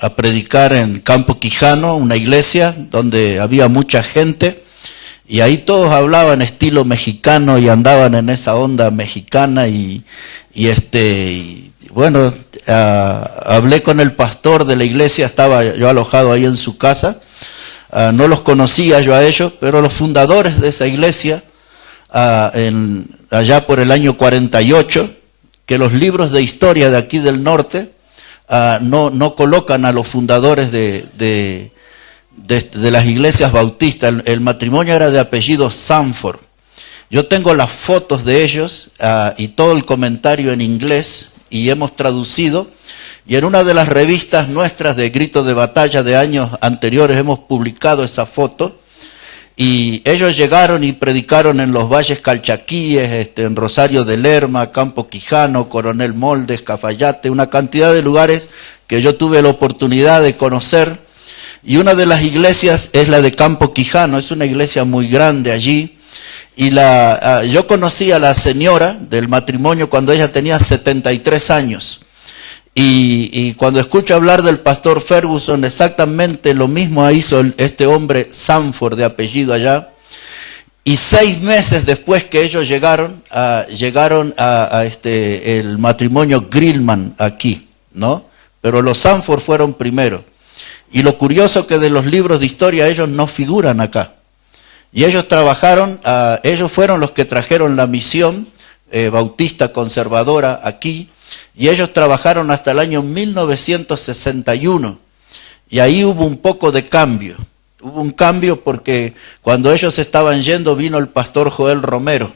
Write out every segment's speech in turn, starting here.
a predicar en Campo Quijano, una iglesia donde había mucha gente, y ahí todos hablaban estilo mexicano y andaban en esa onda mexicana bueno, hablé con el pastor de la iglesia, estaba yo alojado ahí en su casa, no los conocía yo a ellos, pero los fundadores de esa iglesia, allá por el año 48, que los libros de historia de aquí del norte no colocan a los fundadores de las iglesias bautistas. El matrimonio era de apellido Sanford. Yo tengo las fotos de ellos y todo el comentario en inglés, y hemos traducido, y en una de las revistas nuestras de Gritos de Batalla de años anteriores hemos publicado esa foto, y ellos llegaron y predicaron en los Valles Calchaquíes, en Rosario de Lerma, Campo Quijano, Coronel Moldes, Cafayate, una cantidad de lugares que yo tuve la oportunidad de conocer, y una de las iglesias es la de Campo Quijano, es una iglesia muy grande allí, y yo conocí a la señora del matrimonio cuando ella tenía 73 años, y cuando escucho hablar del pastor Ferguson, exactamente lo mismo hizo este hombre Sanford de apellido allá, y 6 meses después que ellos llegaron el matrimonio Grillman aquí, ¿no? Pero los Sanford fueron primero. Y lo curioso que de los libros de historia ellos no figuran acá. Y ellos trabajaron, ellos fueron los que trajeron la misión bautista conservadora aquí, y ellos trabajaron hasta el año 1961. Y ahí hubo un poco de cambio. Hubo un cambio porque cuando ellos estaban yendo vino el pastor Joel Romero.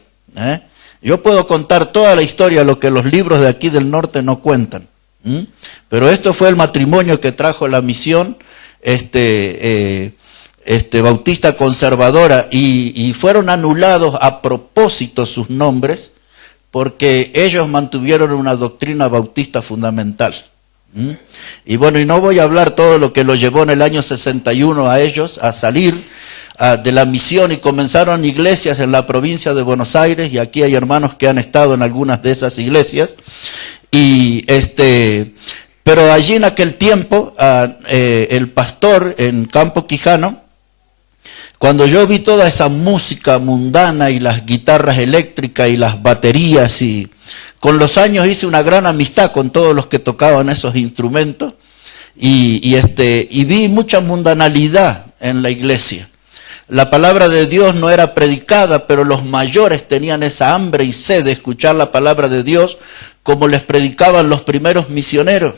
Yo puedo contar toda la historia, lo que los libros de aquí del norte no cuentan. Pero esto fue el matrimonio que trajo la misión bautista conservadora, y fueron anulados a propósito sus nombres porque ellos mantuvieron una doctrina bautista fundamental. Y bueno, y no voy a hablar todo lo que los llevó en el año 61 a ellos a salir de la misión, y comenzaron iglesias en la provincia de Buenos Aires, y aquí hay hermanos que han estado en algunas de esas iglesias. Pero allí en aquel tiempo, el pastor en Campo Quijano, cuando yo vi toda esa música mundana y las guitarras eléctricas y las baterías, y con los años hice una gran amistad con todos los que tocaban esos instrumentos, y vi mucha mundanalidad en la iglesia. La palabra de Dios no era predicada, pero los mayores tenían esa hambre y sed de escuchar la palabra de Dios como les predicaban los primeros misioneros.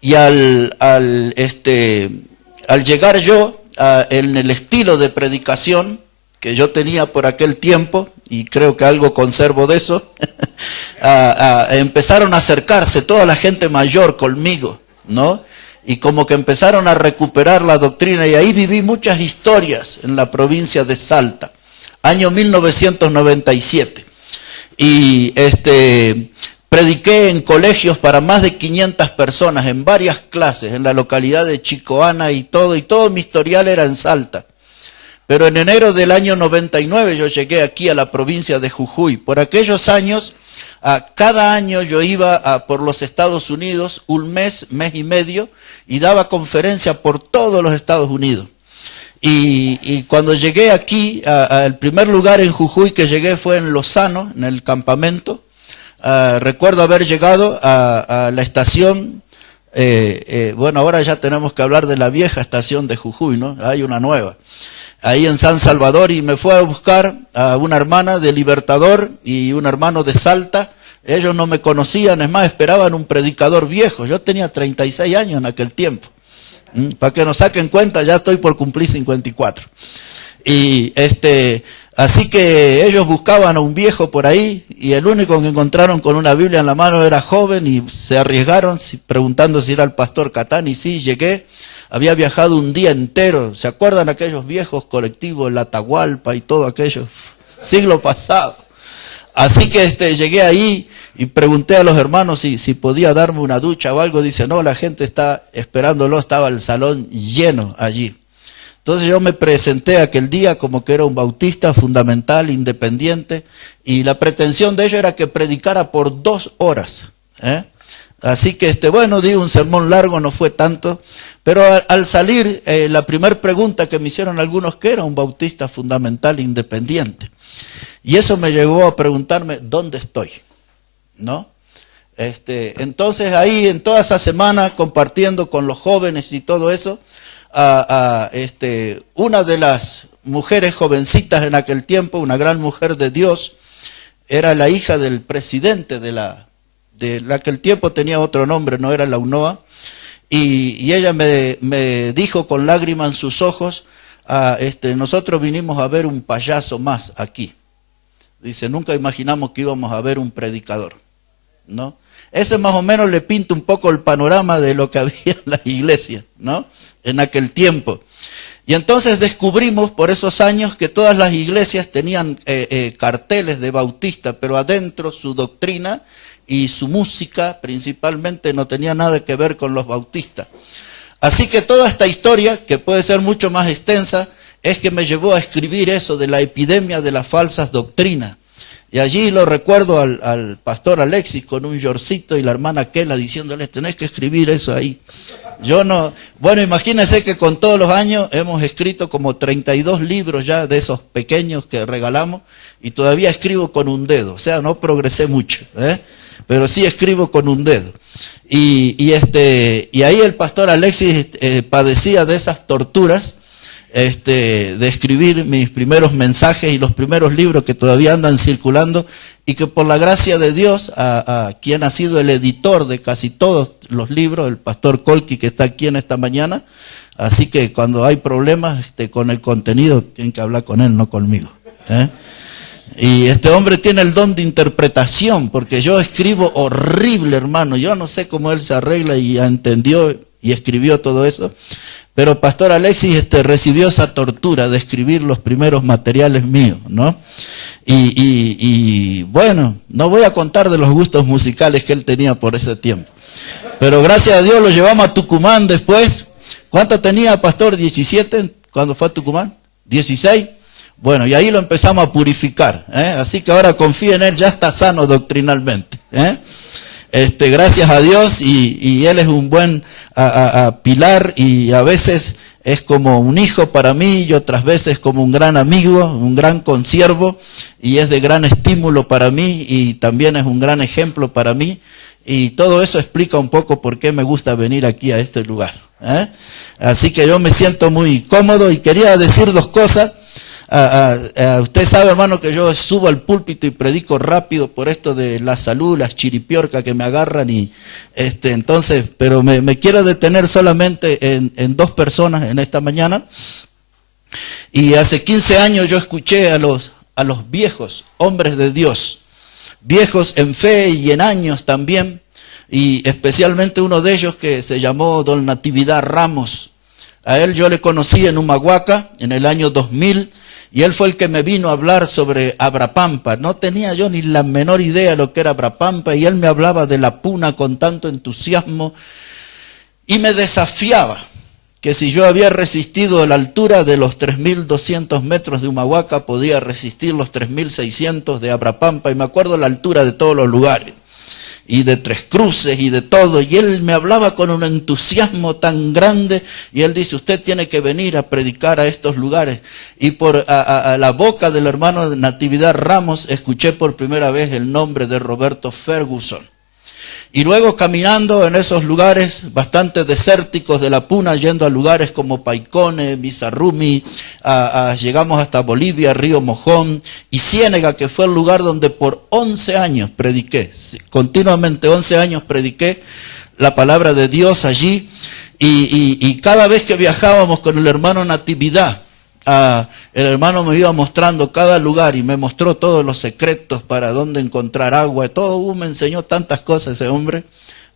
Y al llegar yo en el estilo de predicación que yo tenía por aquel tiempo, y creo que algo conservo de eso, empezaron a acercarse toda la gente mayor conmigo, ¿no? Y como que empezaron a recuperar la doctrina, y ahí viví muchas historias en la provincia de Salta, año 1997. Y prediqué en colegios para más de 500 personas, en varias clases, en la localidad de Chicoana y todo mi historial era en Salta. Pero en enero del año 99 yo llegué aquí a la provincia de Jujuy. Por aquellos años, cada año yo iba por los Estados Unidos un mes y medio, y daba conferencia por todos los Estados Unidos. Y cuando llegué aquí, el primer lugar en Jujuy que llegué fue en Lozano, en el campamento. Recuerdo haber llegado a la estación, bueno, ahora ya tenemos que hablar de la vieja estación de Jujuy, ¿no? Hay una nueva, ahí en San Salvador, y me fue a buscar a una hermana de Libertador y un hermano de Salta. Ellos no me conocían, es más, esperaban un predicador viejo. Yo tenía 36 años en aquel tiempo. Para que nos saquen cuenta, ya estoy por cumplir 54. Y así que ellos buscaban a un viejo por ahí, y el único que encontraron con una Biblia en la mano era joven, y se arriesgaron preguntando si era el pastor Catán, y sí, llegué. Había viajado un día entero. ¿Se acuerdan aquellos viejos colectivos, la Atahualpa y todo aquello? Siglo pasado. Así que llegué ahí y pregunté a los hermanos si podía darme una ducha o algo. Dice, no, la gente está esperándolo, estaba el salón lleno allí. Entonces yo me presenté aquel día como que era un bautista fundamental, independiente, y la pretensión de ellos era que predicara por 2 horas. Así que, bueno, di un sermón largo, no fue tanto. Pero al salir, la primera pregunta que me hicieron algunos, que era un bautista fundamental independiente. Y eso me llevó a preguntarme, ¿dónde estoy? ¿No? Entonces ahí, en toda esa semana, compartiendo con los jóvenes y todo eso, una de las mujeres jovencitas en aquel tiempo, una gran mujer de Dios, era la hija del presidente de aquel tiempo, tenía otro nombre, no era la UNOA, y ella me dijo con lágrimas en sus ojos, nosotros vinimos a ver un payaso más aquí. Dice, nunca imaginamos que íbamos a ver un predicador, ¿no? Ese más o menos le pinta un poco el panorama de lo que había en la iglesia, ¿no? En aquel tiempo. Y entonces descubrimos por esos años que todas las iglesias tenían carteles de bautista, pero adentro su doctrina y su música principalmente no tenía nada que ver con los bautistas. Así que toda esta historia, que puede ser mucho más extensa, es que me llevó a escribir eso de la epidemia de las falsas doctrinas. Y allí lo recuerdo al pastor Alexis con un yorcito y la hermana Kela diciéndole, tenés que escribir eso ahí. Yo no, bueno, imagínense que con todos los años hemos escrito como 32 libros ya de esos pequeños que regalamos y todavía escribo con un dedo, o sea, no progresé mucho, pero sí escribo con un dedo. Y ahí el pastor Alexis padecía de esas torturas, de escribir mis primeros mensajes y los primeros libros que todavía andan circulando y que por la gracia de Dios, a quien ha sido el editor de casi todos los libros, el pastor Colqui, que está aquí en esta mañana, así que cuando hay problemas con el contenido tienen que hablar con él, no conmigo. Y este hombre tiene el don de interpretación, porque yo escribo horrible, hermano, yo no sé cómo él se arregla y entendió y escribió todo eso. Pero pastor Alexis recibió esa tortura de escribir los primeros materiales míos, ¿no? Y bueno, no voy a contar de los gustos musicales que él tenía por ese tiempo. Pero gracias a Dios lo llevamos a Tucumán después. ¿Cuánto tenía, pastor? ¿17 cuando fue a Tucumán? ¿16? Bueno, y ahí lo empezamos a purificar, Así que ahora confía en él, ya está sano doctrinalmente, gracias a Dios, y él es un buen pilar, y a veces es como un hijo para mí, y otras veces como un gran amigo, un gran consiervo, y es de gran estímulo para mí, y también es un gran ejemplo para mí, y todo eso explica un poco por qué me gusta venir aquí a este lugar. Así que yo me siento muy cómodo, y quería decir dos cosas. Usted sabe, hermano, que yo subo al púlpito y predico rápido por esto de la salud, las chiripiorcas que me agarran y entonces, pero me quiero detener solamente en dos personas en esta mañana. Y hace 15 años yo escuché a los viejos hombres de Dios, viejos en fe y en años también, y especialmente uno de ellos que se llamó Don Natividad Ramos. A él yo le conocí en Humahuaca en el año 2000. Y él fue el que me vino a hablar sobre Abrapampa. No tenía yo ni la menor idea de lo que era Abrapampa. Y él me hablaba de la puna con tanto entusiasmo. Y me desafiaba que si yo había resistido a la altura de los 3.200 metros de Humahuaca, podía resistir los 3.600 de Abrapampa. Y me acuerdo la altura de todos los lugares. Y de Tres Cruces y de todo, y él me hablaba con un entusiasmo tan grande, y él dice, usted tiene que venir a predicar a estos lugares. Y por a la boca del hermano de Natividad Ramos, escuché por primera vez el nombre de Roberto Ferguson. Y luego caminando en esos lugares bastante desérticos de la puna, yendo a lugares como Paicone, Misarrumi, llegamos hasta Bolivia, Río Mojón y Ciénega, que fue el lugar donde por 11 años prediqué, continuamente 11 años prediqué la palabra de Dios allí, y cada vez que viajábamos con el hermano Natividad, el hermano me iba mostrando cada lugar y me mostró todos los secretos para dónde encontrar agua, todo, me enseñó tantas cosas ese hombre.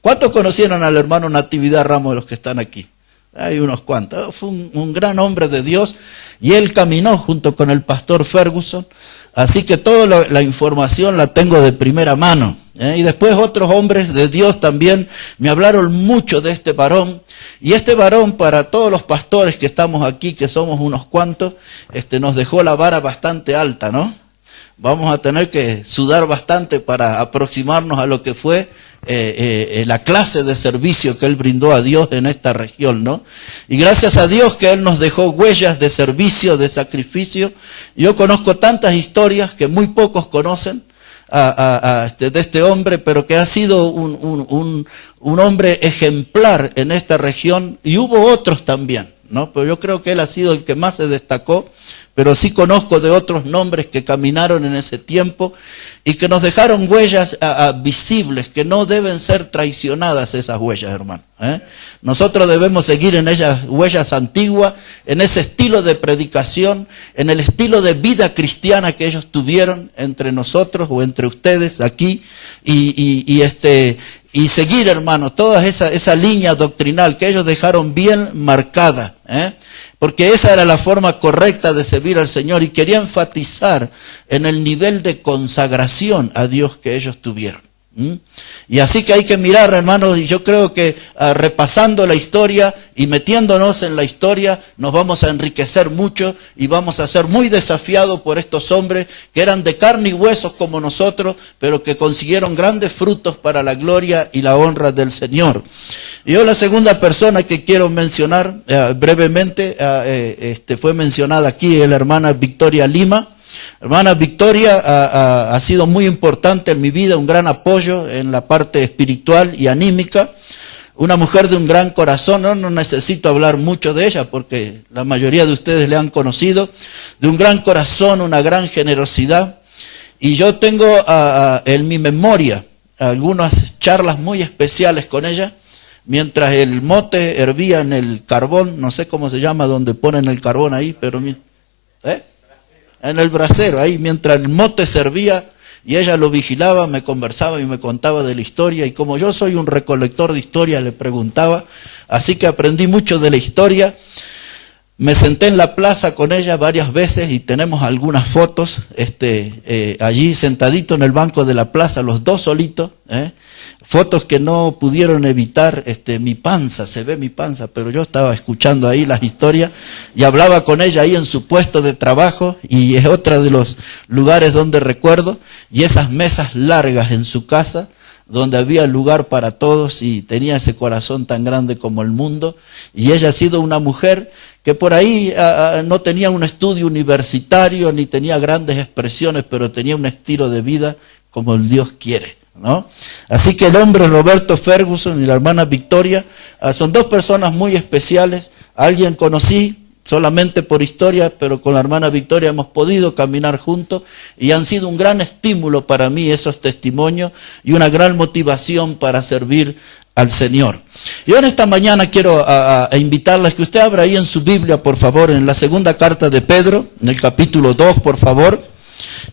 ¿Cuántos conocieron al hermano Natividad Ramos de los que están aquí? Hay unos cuantos. Fue un gran hombre de Dios, y él caminó junto con el pastor Ferguson, así que toda la información la tengo de primera mano. Y después otros hombres de Dios también me hablaron mucho de este varón. Y este varón, para todos los pastores que estamos aquí, que somos unos cuantos, nos dejó la vara bastante alta, ¿no? Vamos a tener que sudar bastante para aproximarnos a lo que fue la clase de servicio que él brindó a Dios en esta región, ¿no? Y gracias a Dios que él nos dejó huellas de servicio, de sacrificio. Yo conozco tantas historias que muy pocos conocen de este hombre, pero que ha sido un hombre ejemplar en esta región, y hubo otros también, ¿no? Pero yo creo que él ha sido el que más se destacó. Pero sí conozco de otros nombres que caminaron en ese tiempo y que nos dejaron huellas visibles, que no deben ser traicionadas esas huellas, hermano. Nosotros debemos seguir en esas huellas antiguas, en ese estilo de predicación, en el estilo de vida cristiana que ellos tuvieron entre nosotros o entre ustedes aquí, y seguir, hermano, toda esa línea doctrinal que ellos dejaron bien marcada, porque esa era la forma correcta de servir al Señor, y quería enfatizar en el nivel de consagración a Dios que ellos tuvieron. Y así que hay que mirar, hermanos, y yo creo que repasando la historia y metiéndonos en la historia, nos vamos a enriquecer mucho y vamos a ser muy desafiados por estos hombres que eran de carne y huesos como nosotros, pero que consiguieron grandes frutos para la gloria y la honra del Señor. Y yo la segunda persona que quiero mencionar brevemente, fue mencionada aquí, es la hermana Victoria Lima. Hermana Victoria ha sido muy importante en mi vida, un gran apoyo en la parte espiritual y anímica. Una mujer de un gran corazón, no necesito hablar mucho de ella porque la mayoría de ustedes le han conocido. De un gran corazón, una gran generosidad. Y yo tengo en mi memoria algunas charlas muy especiales con ella. Mientras el mote hervía en el carbón, no sé cómo se llama, donde ponen el carbón ahí, pero en el brasero, ahí, mientras el mote servía y ella lo vigilaba, me conversaba y me contaba de la historia, y como yo soy un recolector de historia, le preguntaba, así que aprendí mucho de la historia. Me senté en la plaza con ella varias veces y tenemos algunas fotos, allí sentadito en el banco de la plaza, los dos solitos, fotos que no pudieron evitar mi panza, se ve mi panza, pero yo estaba escuchando ahí las historias y hablaba con ella ahí en su puesto de trabajo, y es otra de los lugares donde recuerdo, y esas mesas largas en su casa, donde había lugar para todos, y tenía ese corazón tan grande como el mundo. Y ella ha sido una mujer que por ahí no tenía un estudio universitario, ni tenía grandes expresiones, pero tenía un estilo de vida como el Dios quiere, ¿no? Así que el hombre Roberto Ferguson y la hermana Victoria son dos personas muy especiales. A alguien conocí solamente por historia, pero con la hermana Victoria hemos podido caminar juntos y han sido un gran estímulo para mí esos testimonios y una gran motivación para servir al Señor. Yo en esta mañana quiero invitarles que usted abra ahí en su Biblia, por favor, en la segunda carta de Pedro, en el capítulo 2, por favor.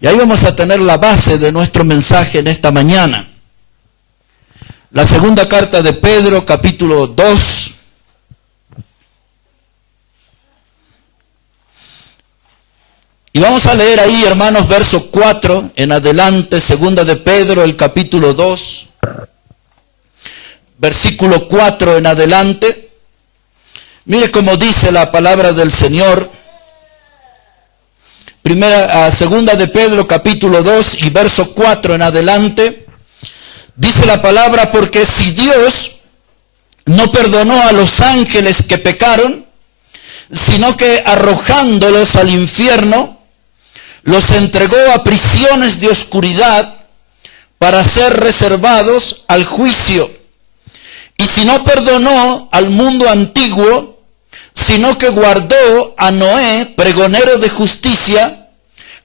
Y ahí vamos a tener la base de nuestro mensaje en esta mañana. La segunda carta de Pedro, capítulo 2. Y vamos a leer ahí, hermanos, verso 4 en adelante, segunda de Pedro, el capítulo 2, versículo 4 en adelante. Mire cómo dice la palabra del Señor. Segunda de Pedro, capítulo 2 y verso 4 en adelante. Dice la palabra: porque si Dios no perdonó a los ángeles que pecaron, sino que arrojándolos al infierno, los entregó a prisiones de oscuridad para ser reservados al juicio. Y si no perdonó al mundo antiguo, sino que guardó a Noé, pregonero de justicia,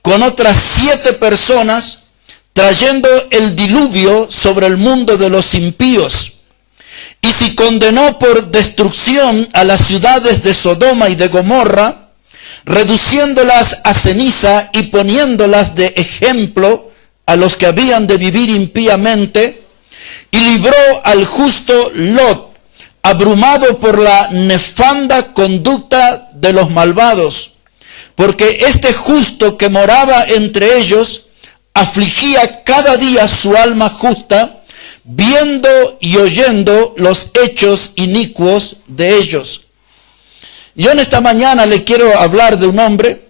con otras 7 personas, trayendo el diluvio sobre el mundo de los impíos. Y si condenó por destrucción a las ciudades de Sodoma y de Gomorra, reduciéndolas a ceniza y poniéndolas de ejemplo a los que habían de vivir impíamente, y libró al justo Lot, abrumado por la nefanda conducta de los malvados, porque este justo que moraba entre ellos afligía cada día su alma justa, viendo y oyendo los hechos inicuos de ellos. Yo en esta mañana le quiero hablar de un hombre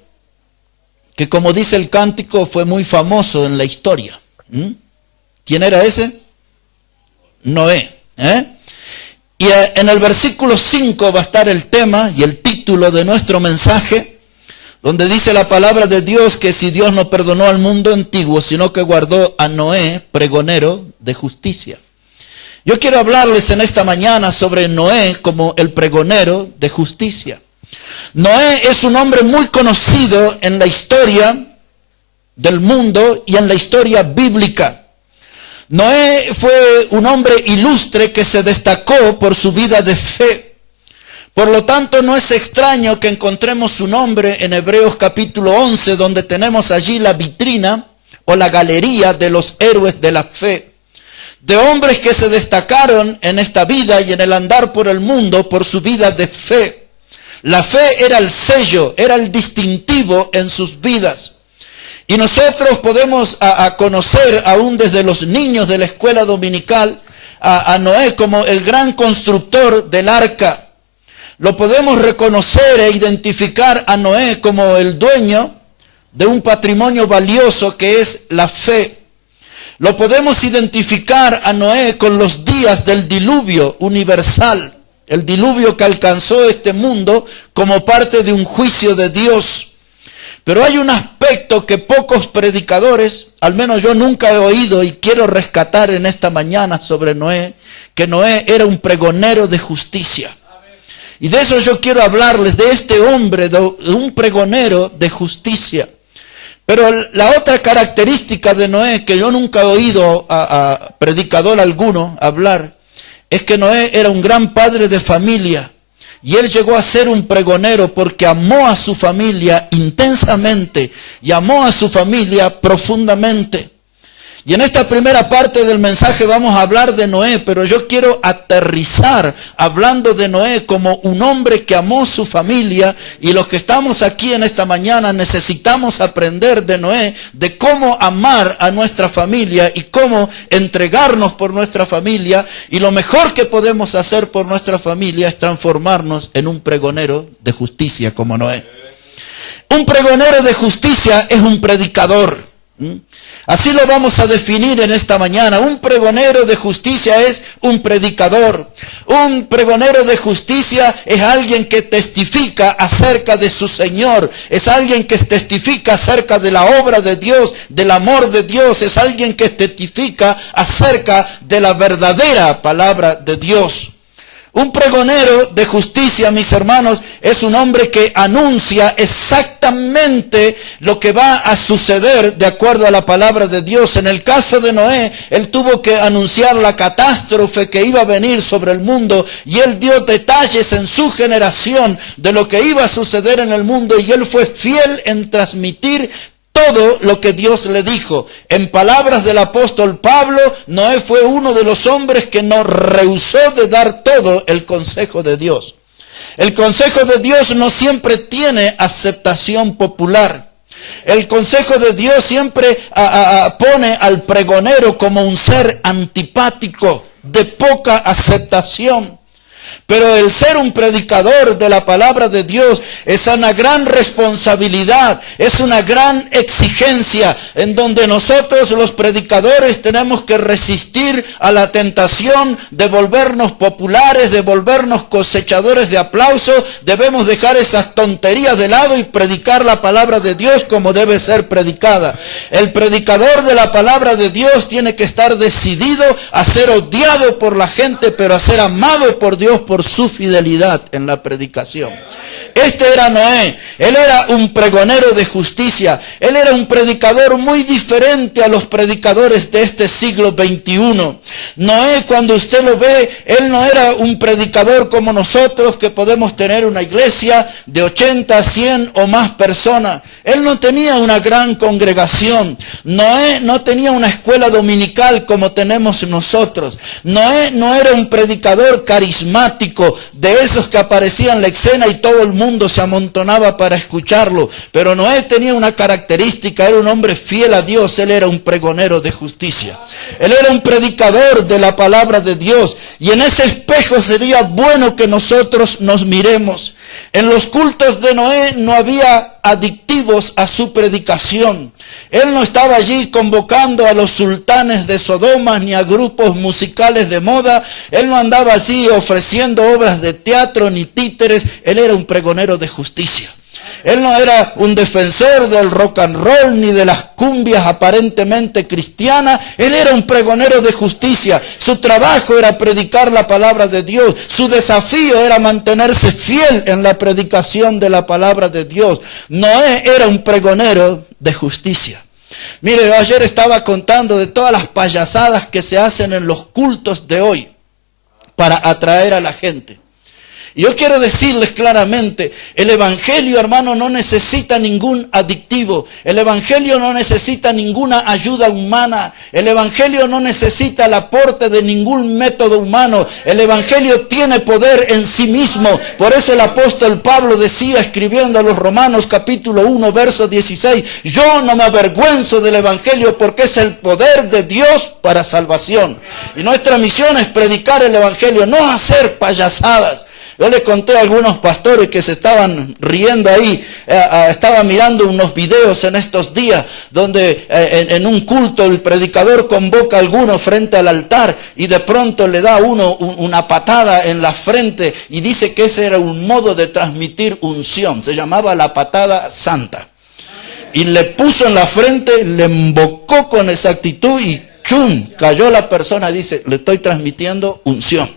que, como dice el cántico, fue muy famoso en la historia. ¿Quién era ese? Noé. Y en el versículo 5 va a estar el tema y el título de nuestro mensaje, donde dice la palabra de Dios que si Dios no perdonó al mundo antiguo, sino que guardó a Noé, pregonero de justicia. Yo quiero hablarles en esta mañana sobre Noé como el pregonero de justicia. Noé es un hombre muy conocido en la historia del mundo y en la historia bíblica. Noé fue un hombre ilustre que se destacó por su vida de fe. Por lo tanto, no es extraño que encontremos su nombre en Hebreos capítulo 11, donde tenemos allí la vitrina o la galería de los héroes de la fe. De hombres que se destacaron en esta vida y en el andar por el mundo por su vida de fe. La fe era el sello, era el distintivo en sus vidas. Y nosotros podemos conocer aún desde los niños de la escuela dominical a Noé como el gran constructor del arca. Lo podemos reconocer e identificar a Noé como el dueño de un patrimonio valioso que es la fe. Lo podemos identificar a Noé con los días del diluvio universal, el diluvio que alcanzó este mundo como parte de un juicio de Dios. Pero hay un aspecto que pocos predicadores, al menos yo nunca he oído y quiero rescatar en esta mañana sobre Noé, que Noé era un pregonero de justicia. Y de eso yo quiero hablarles, de este hombre, de un pregonero de justicia. Pero la otra característica de Noé, que yo nunca he oído a predicador alguno hablar, es que Noé era un gran padre de familia. Y él llegó a ser un pregonero porque amó a su familia intensamente y amó a su familia profundamente. Y en esta primera parte del mensaje vamos a hablar de Noé, pero yo quiero aterrizar hablando de Noé como un hombre que amó su familia, y los que estamos aquí en esta mañana necesitamos aprender de Noé, de cómo amar a nuestra familia y cómo entregarnos por nuestra familia, y lo mejor que podemos hacer por nuestra familia es transformarnos en un pregonero de justicia como Noé. Un pregonero de justicia es un predicador. Así lo vamos a definir en esta mañana. Un pregonero de justicia es un predicador. Un pregonero de justicia es alguien que testifica acerca de su Señor. Es alguien que testifica acerca de la obra de Dios, del amor de Dios. Es alguien que testifica acerca de la verdadera palabra de Dios. Un pregonero de justicia, mis hermanos, es un hombre que anuncia exactamente lo que va a suceder de acuerdo a la palabra de Dios. En el caso de Noé, él tuvo que anunciar la catástrofe que iba a venir sobre el mundo, y él dio detalles en su generación de lo que iba a suceder en el mundo, y él fue fiel en transmitir todo lo que Dios le dijo. En palabras del apóstol Pablo, Noé fue uno de los hombres que no rehusó de dar todo el consejo de Dios. El consejo de Dios no siempre tiene aceptación popular. El consejo de Dios siempre pone al pregonero como un ser antipático, de poca aceptación. Pero el ser un predicador de la palabra de Dios es una gran responsabilidad, es una gran exigencia, en donde nosotros los predicadores tenemos que resistir a la tentación de volvernos populares, de volvernos cosechadores de aplausos. Debemos dejar esas tonterías de lado y predicar la palabra de Dios como debe ser predicada. El predicador de la palabra de Dios tiene que estar decidido a ser odiado por la gente, pero a ser amado por Dios por su fidelidad en la predicación. Este era Noé. Él era un pregonero de justicia. Él era un predicador muy diferente a los predicadores de este siglo XXI. Noé, cuando usted lo ve, él no era un predicador como nosotros, que podemos tener una iglesia de 80, 100 o más personas. Él no tenía una gran congregación. Noé no tenía una escuela dominical como tenemos nosotros. Noé no era un predicador carismático, de esos que aparecían en la escena y todo el mundo se amontonaba para escucharlo. Pero Noé tenía una característica: era un hombre fiel a Dios. Él era un pregonero de justicia. Él era un predicador de la palabra de Dios. Y en ese espejo sería bueno que nosotros nos miremos. En los cultos de Noé no había adictivos a su predicación. Él no estaba allí convocando a los sultanes de Sodoma ni a grupos musicales de moda. Él no andaba así ofreciendo obras de teatro ni títeres. Él era un pregonero de justicia. Él no era un defensor del rock and roll ni de las cumbias aparentemente cristianas. Él era un pregonero de justicia. Su trabajo era predicar la palabra de Dios. Su desafío era mantenerse fiel en la predicación de la palabra de Dios. Noé era un pregonero de justicia. Mire, yo ayer estaba contando de todas las payasadas que se hacen en los cultos de hoy para atraer a la gente. Y yo quiero decirles claramente, el evangelio, hermano, no necesita ningún adictivo. El evangelio no necesita ninguna ayuda humana. El evangelio no necesita el aporte de ningún método humano. El evangelio tiene poder en sí mismo. Por eso el apóstol Pablo decía, escribiendo a los Romanos capítulo 1, verso 16, yo no me avergüenzo del evangelio porque es el poder de Dios para salvación. Y nuestra misión es predicar el evangelio, no hacer payasadas. Yo le conté a algunos pastores que se estaban riendo ahí, estaba mirando unos videos en estos días, donde en un culto el predicador convoca a alguno frente al altar y de pronto le da a uno una patada en la frente y dice que ese era un modo de transmitir unción, se llamaba la patada santa. Y le puso en la frente, le embocó con exactitud y ¡chum! Cayó la persona, dice, le estoy transmitiendo unción.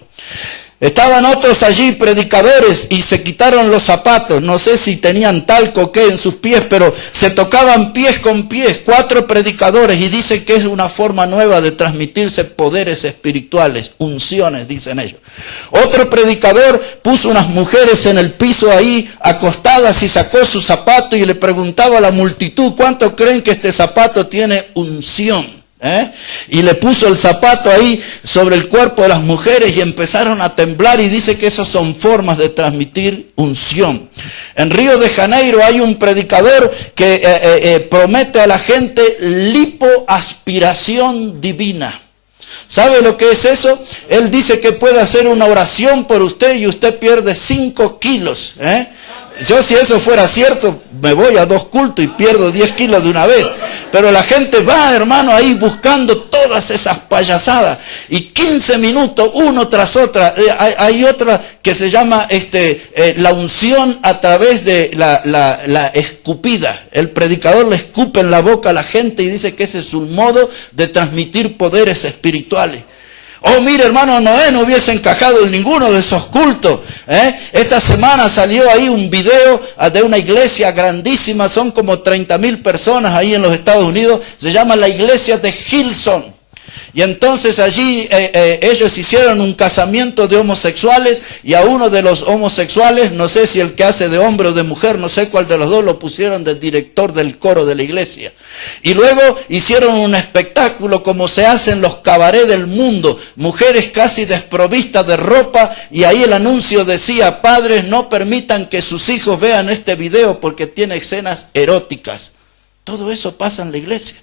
Estaban otros allí, predicadores, y se quitaron los zapatos. No sé si tenían talco o qué en sus pies, pero se tocaban pies con pies. 4 predicadores, y dicen que es una forma nueva de transmitirse poderes espirituales, unciones, dicen ellos. Otro predicador puso unas mujeres en el piso ahí, acostadas, y sacó su zapato y le preguntaba a la multitud, ¿cuántos creen que este zapato tiene unción? Y le puso el zapato ahí sobre el cuerpo de las mujeres y empezaron a temblar, y dice que esas son formas de transmitir unción. En Río de Janeiro hay un predicador que promete a la gente lipoaspiración divina. ¿Sabe lo que es eso? Él dice que puede hacer una oración por usted y usted pierde 5 kilos. Yo, si eso fuera cierto, me voy a 2 cultos y pierdo 10 kilos de una vez. Pero la gente va, hermano, ahí buscando todas esas payasadas. Y 15 minutos, uno tras otra. Hay otra que se llama la unción a través de la escupida. El predicador le escupe en la boca a la gente y dice que ese es un modo de transmitir poderes espirituales. Oh, mire, hermano, Noé no hubiese encajado en ninguno de esos cultos. Esta semana salió ahí un video de una iglesia grandísima, son como 30,000 personas ahí en los Estados Unidos, se llama la iglesia de Hillsong. Y entonces allí ellos hicieron un casamiento de homosexuales, y a uno de los homosexuales, no sé si el que hace de hombre o de mujer, no sé cuál de los dos, lo pusieron de director del coro de la iglesia. Y luego hicieron un espectáculo como se hace en los cabarets del mundo, mujeres casi desprovistas de ropa, y ahí el anuncio decía, padres, no permitan que sus hijos vean este video porque tiene escenas eróticas. Todo eso pasa en la iglesia.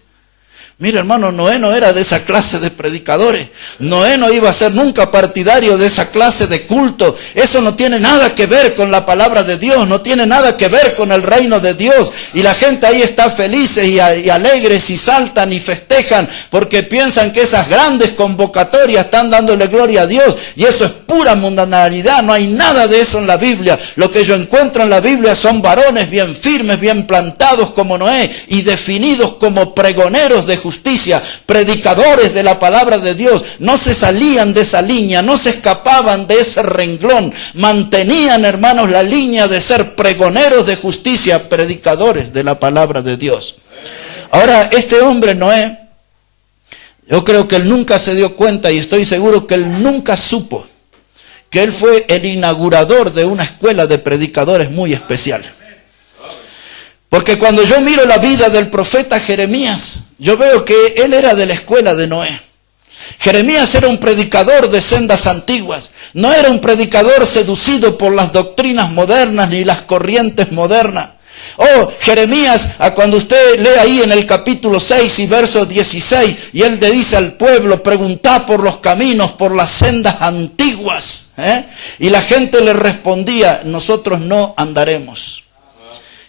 Mira, hermano, Noé no era de esa clase de predicadores. Noé no iba a ser nunca partidario de esa clase de culto. Eso no tiene nada que ver con la palabra de Dios, no tiene nada que ver con el reino de Dios. Y la gente ahí está felices y alegres y saltan y festejan porque piensan que esas grandes convocatorias están dándole gloria a Dios. Y eso es pura mundanalidad, no hay nada de eso en la Biblia. Lo que yo encuentro en la Biblia son varones bien firmes, bien plantados como Noé y definidos como pregoneros de justicia, predicadores de la palabra de Dios. No se salían de esa línea, no se escapaban de ese renglón, mantenían, hermanos, la línea de ser pregoneros de justicia, predicadores de la palabra de Dios. Ahora, este hombre Noé, yo creo que él nunca se dio cuenta, y estoy seguro que él nunca supo que él fue el inaugurador de una escuela de predicadores muy especial. Porque cuando yo miro la vida del profeta Jeremías, yo veo que él era de la escuela de Noé. Jeremías era un predicador de sendas antiguas. No era un predicador seducido por las doctrinas modernas ni las corrientes modernas. Oh, Jeremías, cuando usted lee ahí en el capítulo 6 y verso 16, y él le dice al pueblo, preguntad por los caminos, por las sendas antiguas. Y la gente le respondía, nosotros no andaremos.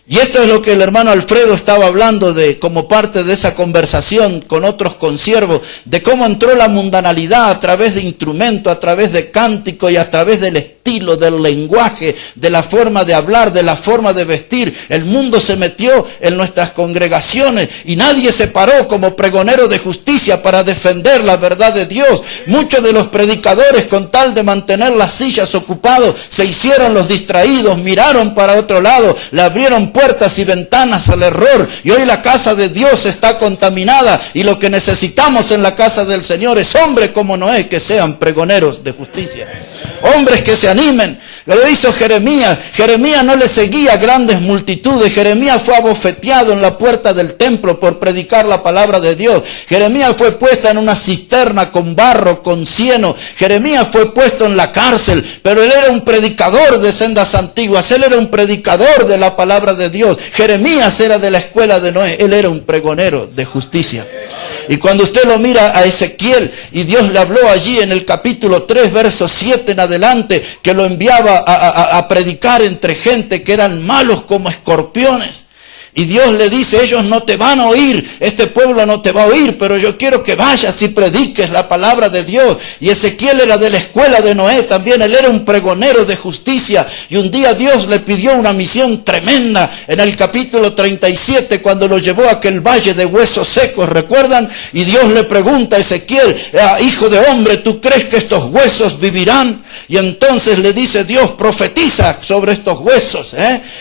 Y esto es lo que el hermano Alfredo estaba hablando de como parte de esa conversación con otros consiervos, de cómo entró la mundanalidad a través de instrumentos, a través de cántico y a través del estilo, del lenguaje, de la forma de hablar, de la forma de vestir. El mundo se metió en nuestras congregaciones y nadie se paró como pregonero de justicia para defender la verdad de Dios. Muchos de los predicadores, con tal de mantener las sillas ocupados, se hicieron los distraídos, miraron para otro lado, le abrieron puertas y ventanas al error, y hoy la casa de Dios está contaminada, y lo que necesitamos en la casa del Señor es hombres como Noé que sean pregoneros de justicia, hombres que se animen. Lo hizo Jeremías. Jeremías no le seguía grandes multitudes. Jeremías fue abofeteado en la puerta del templo por predicar la palabra de Dios. Jeremías fue puesta en una cisterna con barro, con cieno. Jeremías fue puesto en la cárcel, pero él era un predicador de sendas antiguas. Él era un predicador de la palabra de Dios. Jeremías era de la escuela de Noé. Él era un pregonero de justicia. Y cuando usted lo mira a Ezequiel, y Dios le habló allí en el capítulo 3, verso 7 en adelante, que lo enviaba a predicar entre gente que eran malos como escorpiones. Y Dios le dice, ellos no te van a oír, este pueblo no te va a oír, pero yo quiero que vayas y prediques la palabra de Dios. Y Ezequiel era de la escuela de Noé también, él era un pregonero de justicia. Y un día Dios le pidió una misión tremenda en el capítulo 37, cuando lo llevó a aquel valle de huesos secos, ¿recuerdan? Y Dios le pregunta a Ezequiel, hijo de hombre, ¿tú crees que estos huesos vivirán? Y entonces le dice Dios, profetiza sobre estos huesos,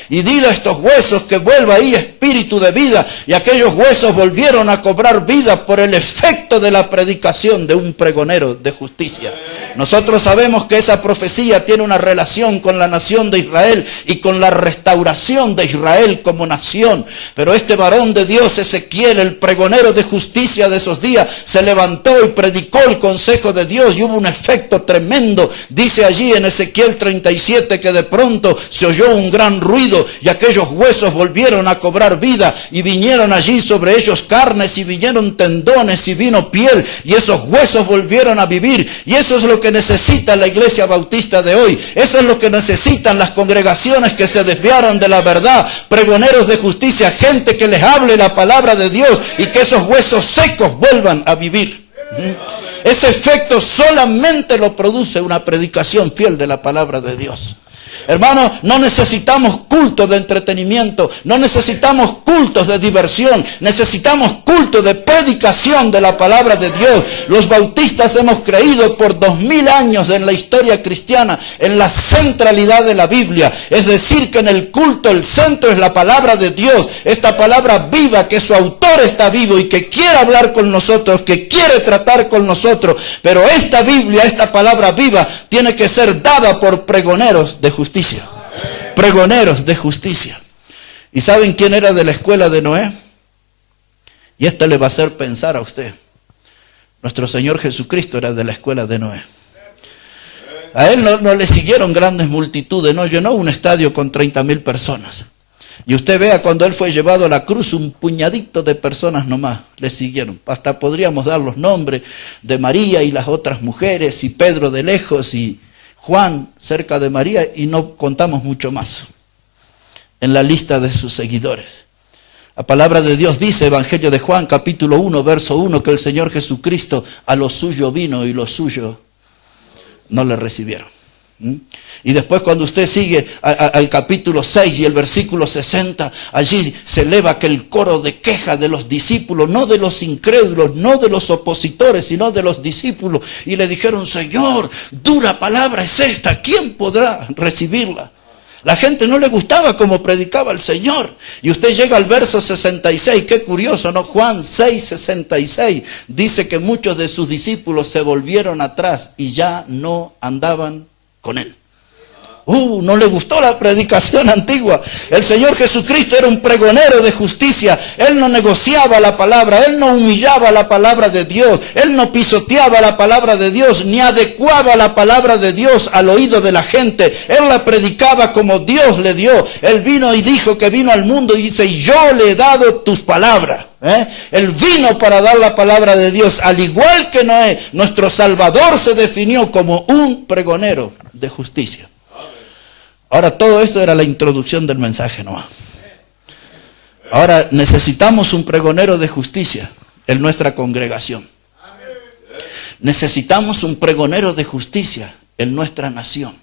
y dile a estos huesos que vuelva ahí espíritu de vida. Y aquellos huesos volvieron a cobrar vida por el efecto de la predicación de un pregonero de justicia. Nosotros sabemos que esa profecía tiene una relación con la nación de Israel y con la restauración de Israel como nación. Pero este varón de Dios, Ezequiel, el pregonero de justicia de esos días, se levantó y predicó el consejo de Dios, y hubo un efecto tremendo. Dice allí en Ezequiel 37 que de pronto se oyó un gran ruido y aquellos huesos volvieron a cobrar vida, y vinieron allí sobre ellos carnes, y vinieron tendones, y vino piel, y esos huesos volvieron a vivir. Y eso es lo que necesita la iglesia bautista de hoy. Eso es lo que necesitan las congregaciones que se desviaron de la verdad, pregoneros de justicia, gente que les hable la palabra de Dios y que esos huesos secos vuelvan a vivir. Ese efecto solamente lo produce una predicación fiel de la palabra de Dios. Hermanos, no necesitamos cultos de entretenimiento, no necesitamos cultos de diversión, necesitamos cultos de predicación de la palabra de Dios. Los bautistas hemos creído por 2000 años en la historia cristiana en la centralidad de la Biblia, es decir, que en el culto el centro es la palabra de Dios, esta palabra viva, que su autor está vivo y que quiere hablar con nosotros, que quiere tratar con nosotros. Pero esta Biblia, esta palabra viva, tiene que ser dada por pregoneros de justicia. Pregoneros de justicia. ¿Y saben quién era de la escuela de Noé? Y esto le va a hacer pensar a usted. Nuestro Señor Jesucristo era de la escuela de Noé. A él no le siguieron grandes multitudes, no llenó un estadio con 30,000 personas. Y usted vea, cuando él fue llevado a la cruz, un puñadito de personas nomás le siguieron. Hasta podríamos dar los nombres de María y las otras mujeres, y Pedro de lejos, y Juan cerca de María, y no contamos mucho más en la lista de sus seguidores. La palabra de Dios dice, Evangelio de Juan, capítulo 1, verso 1, que el Señor Jesucristo a lo suyo vino y los suyos no le recibieron. Y después, cuando usted sigue al capítulo 6 y el versículo 60, allí se eleva aquel coro de queja de los discípulos, no de los incrédulos, no de los opositores, sino de los discípulos. Y le dijeron, Señor, dura palabra es esta, ¿quién podrá recibirla? La gente no le gustaba como predicaba el Señor. Y usted llega al verso 66, qué curioso, ¿no? Juan 6:66 dice que muchos de sus discípulos se volvieron atrás y ya no andaban con él. No le gustó la predicación antigua. El Señor Jesucristo era un pregonero de justicia. Él no negociaba la palabra, Él no humillaba la palabra de Dios, Él no pisoteaba la palabra de Dios, ni adecuaba la palabra de Dios al oído de la gente. Él la predicaba como Dios le dio. Él vino y dijo que vino al mundo y dice, yo le he dado tus palabras. Él vino para dar la palabra de Dios. Al igual que Noé, nuestro Salvador se definió como un pregonero de justicia. Ahora, todo eso era la introducción del mensaje, ¿no? Ahora necesitamos un pregonero de justicia en nuestra congregación. Necesitamos un pregonero de justicia en nuestra nación.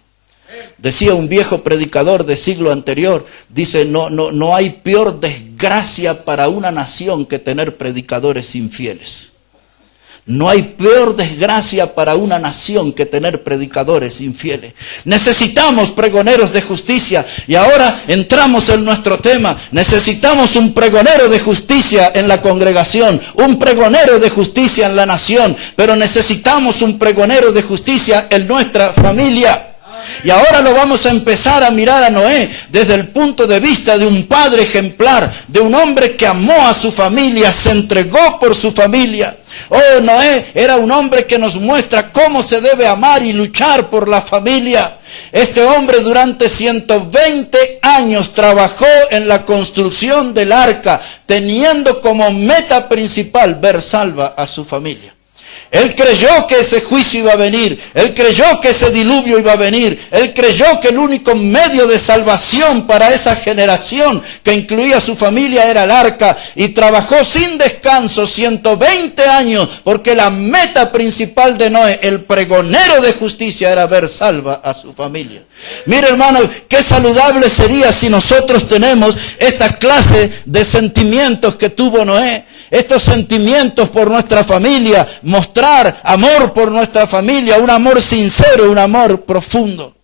Decía un viejo predicador de siglo anterior, dice, no hay peor desgracia para una nación que tener predicadores infieles. No hay peor desgracia para una nación que tener predicadores infieles. Necesitamos pregoneros de justicia. Y ahora entramos en nuestro tema. Necesitamos un pregonero de justicia en la congregación, un pregonero de justicia en la nación, pero necesitamos un pregonero de justicia en nuestra familia. Y ahora lo vamos a empezar a mirar a Noé desde el punto de vista de un padre ejemplar, de un hombre que amó a su familia, se entregó por su familia. Noé era un hombre que nos muestra cómo se debe amar y luchar por la familia. Este hombre durante 120 años trabajó en la construcción del arca, teniendo como meta principal ver salva a su familia. Él creyó que ese juicio iba a venir. Él creyó que ese diluvio iba a venir. Él creyó que el único medio de salvación para esa generación, que incluía a su familia, era el arca. Y trabajó sin descanso 120 años, porque la meta principal de Noé, el pregonero de justicia, era ver salva a su familia. Mire, hermano, qué saludable sería si nosotros tenemos esta clase de sentimientos que tuvo Noé. Estos sentimientos por nuestra familia, mostrar amor por nuestra familia, un amor sincero, un amor profundo.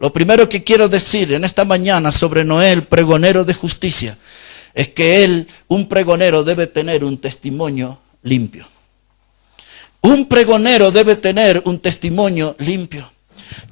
Lo primero que quiero decir en esta mañana sobre Noé, el pregonero de justicia, es que un pregonero debe tener un testimonio limpio. Un pregonero debe tener un testimonio limpio.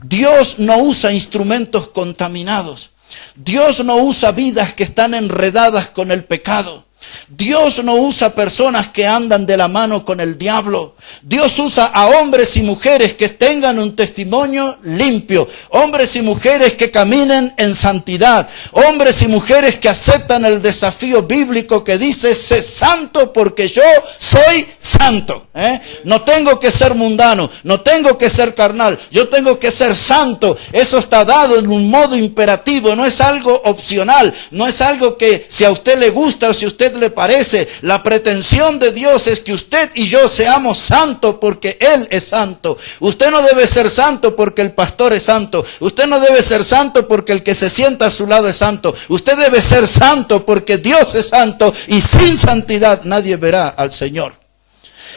Dios no usa instrumentos contaminados. Dios no usa vidas que están enredadas con el pecado. Dios no usa personas que andan de la mano con el diablo. Dios usa a hombres y mujeres que tengan un testimonio limpio. Hombres y mujeres que caminen en santidad. Hombres y mujeres que aceptan el desafío bíblico que dice, sé santo porque yo soy santo. No tengo que ser mundano, no tengo que ser carnal, yo tengo que ser santo. Eso está dado en un modo imperativo, no es algo opcional, no es algo que si a usted le gusta o si a usted le parece. La pretensión de Dios es que usted y yo seamos santos porque Él es santo. Usted no debe ser santo porque el pastor es santo. Usted no debe ser santo porque el que se sienta a su lado es santo. Usted debe ser santo porque Dios es santo y sin santidad nadie verá al Señor.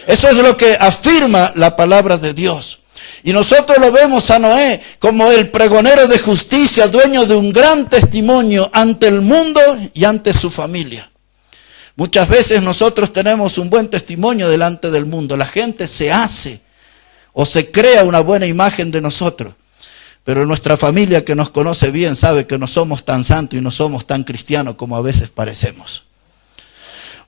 Eso es lo que afirma la palabra de Dios. Y nosotros lo vemos a Noé como el pregonero de justicia, dueño de un gran testimonio ante el mundo y ante su familia. Muchas veces nosotros tenemos un buen testimonio delante del mundo. La gente se hace o se crea una buena imagen de nosotros. Pero nuestra familia que nos conoce bien sabe que no somos tan santos y no somos tan cristianos como a veces parecemos.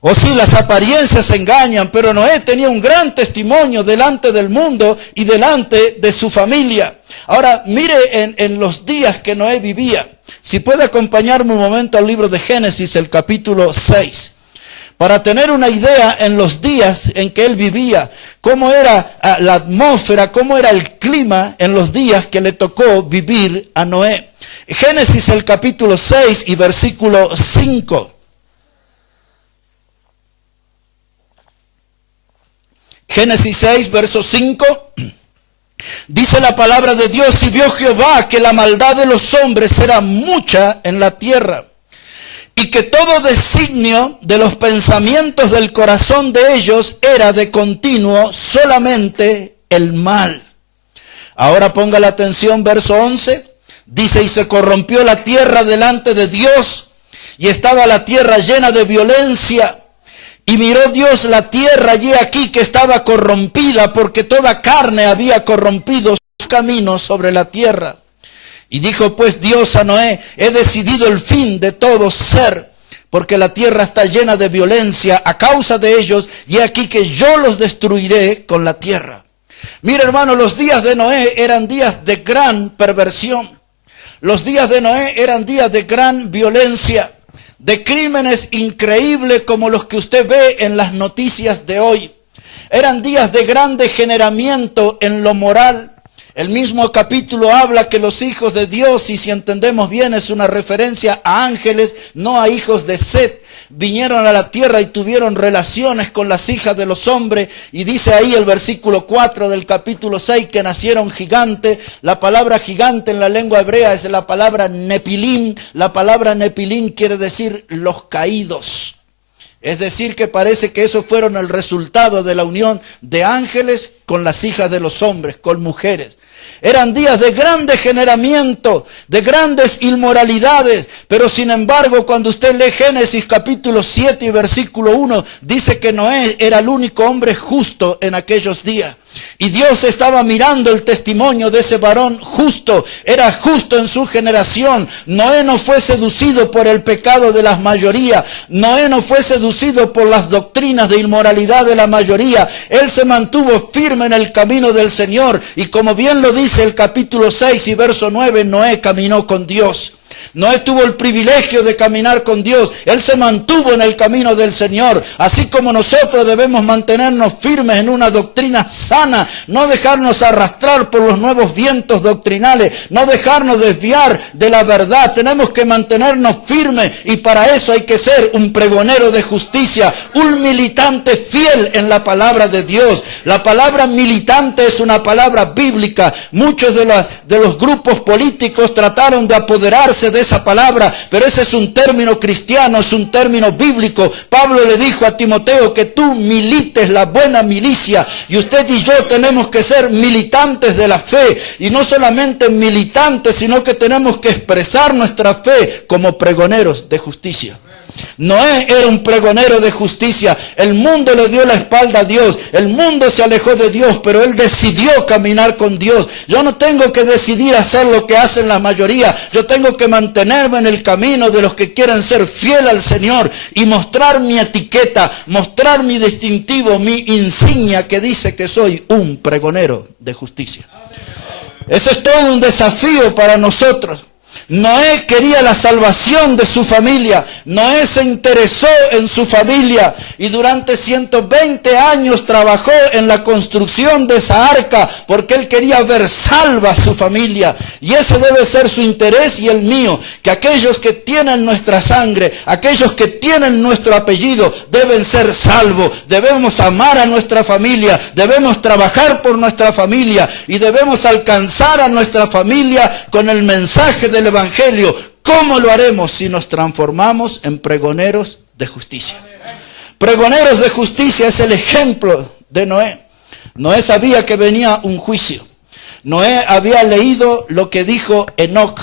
O sí, las apariencias engañan, pero Noé tenía un gran testimonio delante del mundo y delante de su familia. Ahora, mire en los días que Noé vivía. Si puede acompañarme un momento al libro de Génesis, el capítulo 6. Para tener una idea en los días en que él vivía, cómo era la atmósfera, cómo era el clima en los días que le tocó vivir a Noé. Génesis, el capítulo 6 y versículo 5. Génesis 6, verso 5, dice la palabra de Dios, y vio Jehová que la maldad de los hombres era mucha en la tierra, y que todo designio de los pensamientos del corazón de ellos era de continuo solamente el mal. Ahora ponga la atención, verso 11, dice, y se corrompió la tierra delante de Dios, y estaba la tierra llena de violencia. Y miró Dios la tierra y he aquí que estaba corrompida, porque toda carne había corrompido sus caminos sobre la tierra. Y dijo pues Dios a Noé, he decidido el fin de todo ser, porque la tierra está llena de violencia a causa de ellos, y aquí que yo los destruiré con la tierra. Mira, hermano, los días de Noé eran días de gran perversión. Los días de Noé eran días de gran violencia, de crímenes increíbles como los que usted ve en las noticias de hoy. Eran días de gran degeneramiento en lo moral. El mismo capítulo habla que los hijos de Dios, y si entendemos bien es una referencia a ángeles, no a hijos de Set, vinieron a la tierra y tuvieron relaciones con las hijas de los hombres, y dice ahí el versículo 4 del capítulo 6 que nacieron gigantes. La palabra gigante en la lengua hebrea es la palabra nepilim. La palabra nepilim quiere decir los caídos. Es decir, que parece que esos fueron el resultado de la unión de ángeles con las hijas de los hombres, con mujeres. Eran días de gran degeneramiento, de grandes inmoralidades, pero sin embargo, cuando usted lee Génesis capítulo 7 y versículo 1, dice que Noé era el único hombre justo en aquellos días. Y Dios estaba mirando el testimonio de ese varón justo, era justo en su generación. Noé no fue seducido por el pecado de la mayoría, Noé no fue seducido por las doctrinas de inmoralidad de la mayoría. Él se mantuvo firme en el camino del Señor, y como bien lo dice el capítulo 6 y verso 9, Noé caminó con Dios. Noé tuvo el privilegio de caminar con Dios. Él se mantuvo en el camino del Señor. Así como nosotros debemos mantenernos firmes en una doctrina sana, no dejarnos arrastrar por los nuevos vientos doctrinales, no dejarnos desviar de la verdad. Tenemos que mantenernos firmes, y para eso hay que ser un pregonero de justicia, un militante fiel en la palabra de Dios. La palabra militante es una palabra bíblica. Muchos de los grupos políticos trataron de apoderarse de esa palabra, pero ese es un término cristiano, es un término bíblico. Pablo le dijo a Timoteo que tú milites la buena milicia, y usted y yo tenemos que ser militantes de la fe, y no solamente militantes, sino que tenemos que expresar nuestra fe como pregoneros de justicia. Noé era un pregonero de justicia. El mundo le dio la espalda a Dios, el mundo se alejó de Dios, pero él decidió caminar con Dios. Yo no tengo que decidir hacer lo que hacen la mayoría, yo tengo que mantenerme en el camino de los que quieren ser fiel al Señor y mostrar mi etiqueta, mostrar mi distintivo, mi insignia que dice que soy un pregonero de justicia. Ese es todo un desafío para nosotros. Noé quería la salvación de su familia. Noé se interesó en su familia y durante 120 años trabajó en la construcción de esa arca porque él quería ver salva a su familia. Y ese debe ser su interés y el mío, que aquellos que tienen nuestra sangre, aquellos que tienen nuestro apellido, deben ser salvos. Debemos amar a nuestra familia, debemos trabajar por nuestra familia y debemos alcanzar a nuestra familia con el mensaje del Evangelio. ¿Cómo lo haremos si nos transformamos en pregoneros de justicia? Pregoneros de justicia es el ejemplo de Noé. Noé sabía que venía un juicio. Noé había leído lo que dijo Enoc.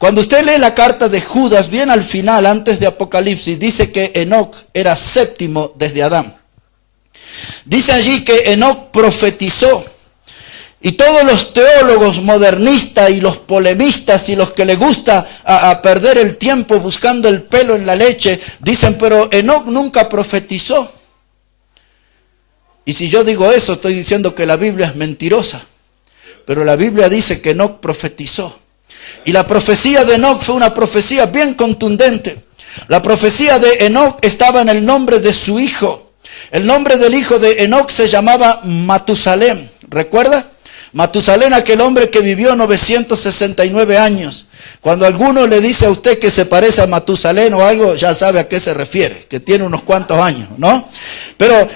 Cuando usted lee la carta de Judas, bien al final, antes de Apocalipsis, dice que Enoc era séptimo desde Adán. Dice allí que Enoc profetizó. Y todos los teólogos modernistas y los polemistas y los que les gusta a perder el tiempo buscando el pelo en la leche, dicen, pero Enoc nunca profetizó. Y si yo digo eso, estoy diciendo que la Biblia es mentirosa. Pero la Biblia dice que Enoc profetizó. Y la profecía de Enoc fue una profecía bien contundente. La profecía de Enoc estaba en el nombre de su hijo. El nombre del hijo de Enoc se llamaba Matusalén. ¿Recuerda? Matusalén, aquel hombre que vivió 969 años. Cuando alguno le dice a usted que se parece a Matusalén o algo, ya sabe a qué se refiere, que tiene unos cuantos años, ¿no? Pero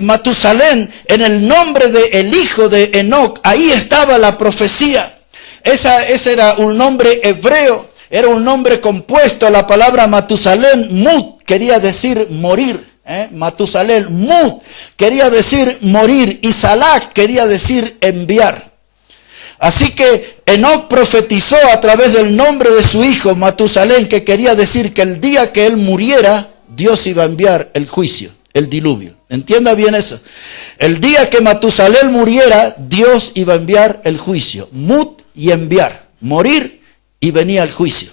Matusalén, en el nombre del hijo de Enoc, ahí estaba la profecía. Ese era un nombre hebreo, era un nombre compuesto. La palabra Matusalén, Mut, quería decir morir. Matusalén, Mut, quería decir morir, y Salak quería decir enviar. Así que Enoc profetizó a través del nombre de su hijo Matusalén, que quería decir que el día que él muriera, Dios iba a enviar el juicio, el diluvio. Entienda bien eso. El día que Matusalén muriera, Dios iba a enviar el juicio, Mut y enviar. morir y venía el juicio.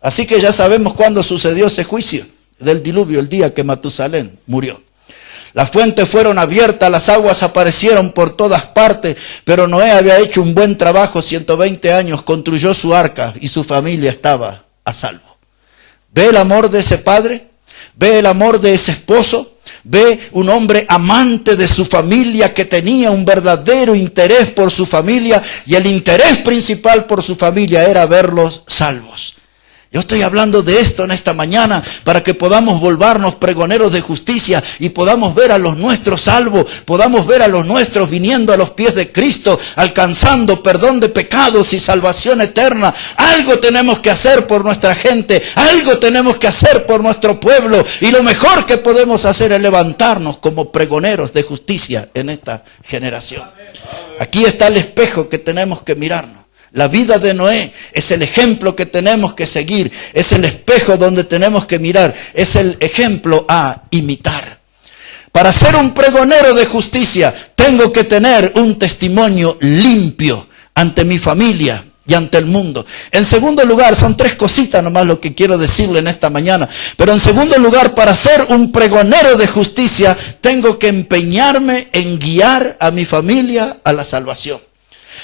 Así que ya sabemos cuándo sucedió ese juicio del diluvio, el día que Matusalén murió. Las fuentes fueron abiertas, las aguas aparecieron por todas partes, pero Noé había hecho un buen trabajo, 120 años, construyó su arca y su familia estaba a salvo. ¿Ve el amor de ese padre? ¿Ve el amor de ese esposo? ¿Ve un hombre amante de su familia que tenía un verdadero interés por su familia? Y el interés principal por su familia era verlos salvos. Yo estoy hablando de esto en esta mañana para que podamos volvernos pregoneros de justicia y podamos ver a los nuestros salvos, podamos ver a los nuestros viniendo a los pies de Cristo, alcanzando perdón de pecados y salvación eterna. Algo tenemos que hacer por nuestra gente, algo tenemos que hacer por nuestro pueblo, y lo mejor que podemos hacer es levantarnos como pregoneros de justicia en esta generación. Aquí está el espejo que tenemos que mirarnos. La vida de Noé es el ejemplo que tenemos que seguir, es el espejo donde tenemos que mirar, es el ejemplo a imitar. Para ser un pregonero de justicia, tengo que tener un testimonio limpio ante mi familia y ante el mundo. En segundo lugar, son 3 cositas nomás lo que quiero decirle en esta mañana, pero en segundo lugar, para ser un pregonero de justicia, tengo que empeñarme en guiar a mi familia a la salvación.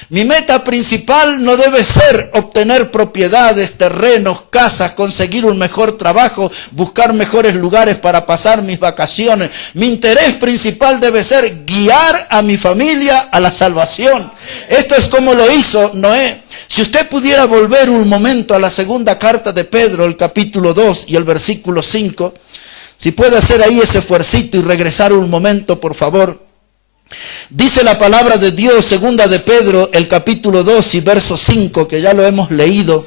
Mi meta principal no debe ser obtener propiedades, terrenos, casas, conseguir un mejor trabajo, buscar mejores lugares para pasar mis vacaciones. Mi interés principal debe ser guiar a mi familia a la salvación. Esto es como lo hizo Noé. Si usted pudiera volver un momento a la segunda carta de Pedro, el capítulo 2 y el versículo 5, si puede hacer ahí ese esfuercito y regresar un momento, por favor. Dice la palabra de Dios, segunda de Pedro, el capítulo 2 y verso 5, que ya lo hemos leído.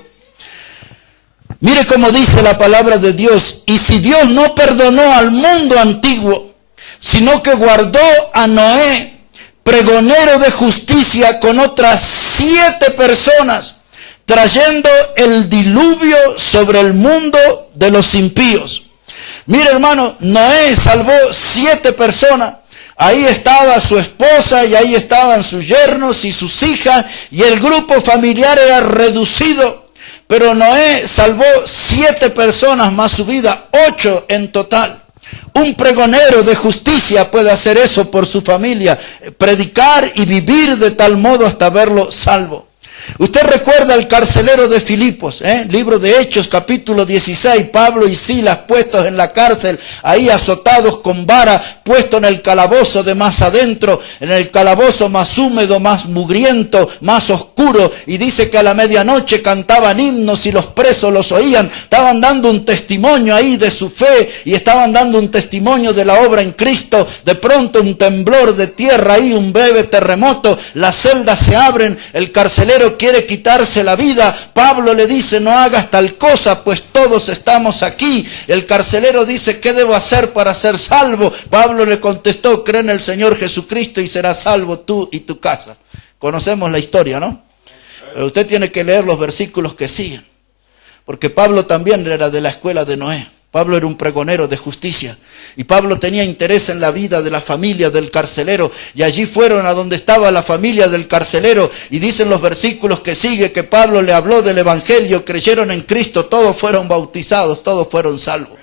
Mire cómo dice la palabra de Dios: y si Dios no perdonó al mundo antiguo, sino que guardó a Noé, pregonero de justicia, con otras 7 personas, trayendo el diluvio sobre el mundo de los impíos. Mire, hermano, Noé salvó 7 personas. Ahí estaba su esposa y ahí estaban sus yernos y sus hijas, y el grupo familiar era reducido. Pero Noé salvó 7 personas más su vida, 8 en total. Un pregonero de justicia puede hacer eso por su familia, predicar y vivir de tal modo hasta verlo salvo. Usted recuerda al carcelero de Filipos, libro de Hechos, capítulo 16, Pablo y Silas puestos en la cárcel, ahí azotados con vara, puestos en el calabozo de más adentro, en el calabozo más húmedo, más mugriento, más oscuro, y dice que a la medianoche cantaban himnos y los presos los oían, estaban dando un testimonio ahí de su fe y estaban dando un testimonio de la obra en Cristo. De pronto un temblor de tierra ahí, un breve terremoto, las celdas se abren, el carcelero quiere quitarse la vida. Pablo le dice: no hagas tal cosa, pues todos estamos aquí. El carcelero dice: ¿qué debo hacer para ser salvo? Pablo le contestó: cree en el Señor Jesucristo y serás salvo tú y tu casa. Conocemos la historia, ¿no? Pero usted tiene que leer los versículos que siguen, porque Pablo también era de la escuela de Noé. Pablo era un pregonero de justicia. Y Pablo tenía interés en la vida de la familia del carcelero. Y allí fueron a donde estaba la familia del carcelero. Y dicen los versículos que sigue que Pablo le habló del evangelio. Creyeron en Cristo. Todos fueron bautizados. Todos fueron salvos.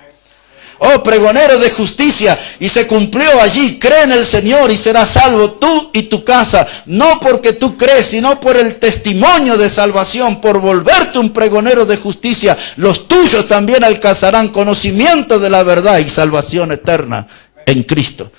Oh, pregonero de justicia. Y se cumplió allí. Cree en el Señor y serás salvo tú y tu casa. No porque tú crees, sino por el testimonio de salvación. Por volverte un pregonero de justicia, los tuyos también alcanzarán conocimiento de la verdad y salvación eterna en Cristo.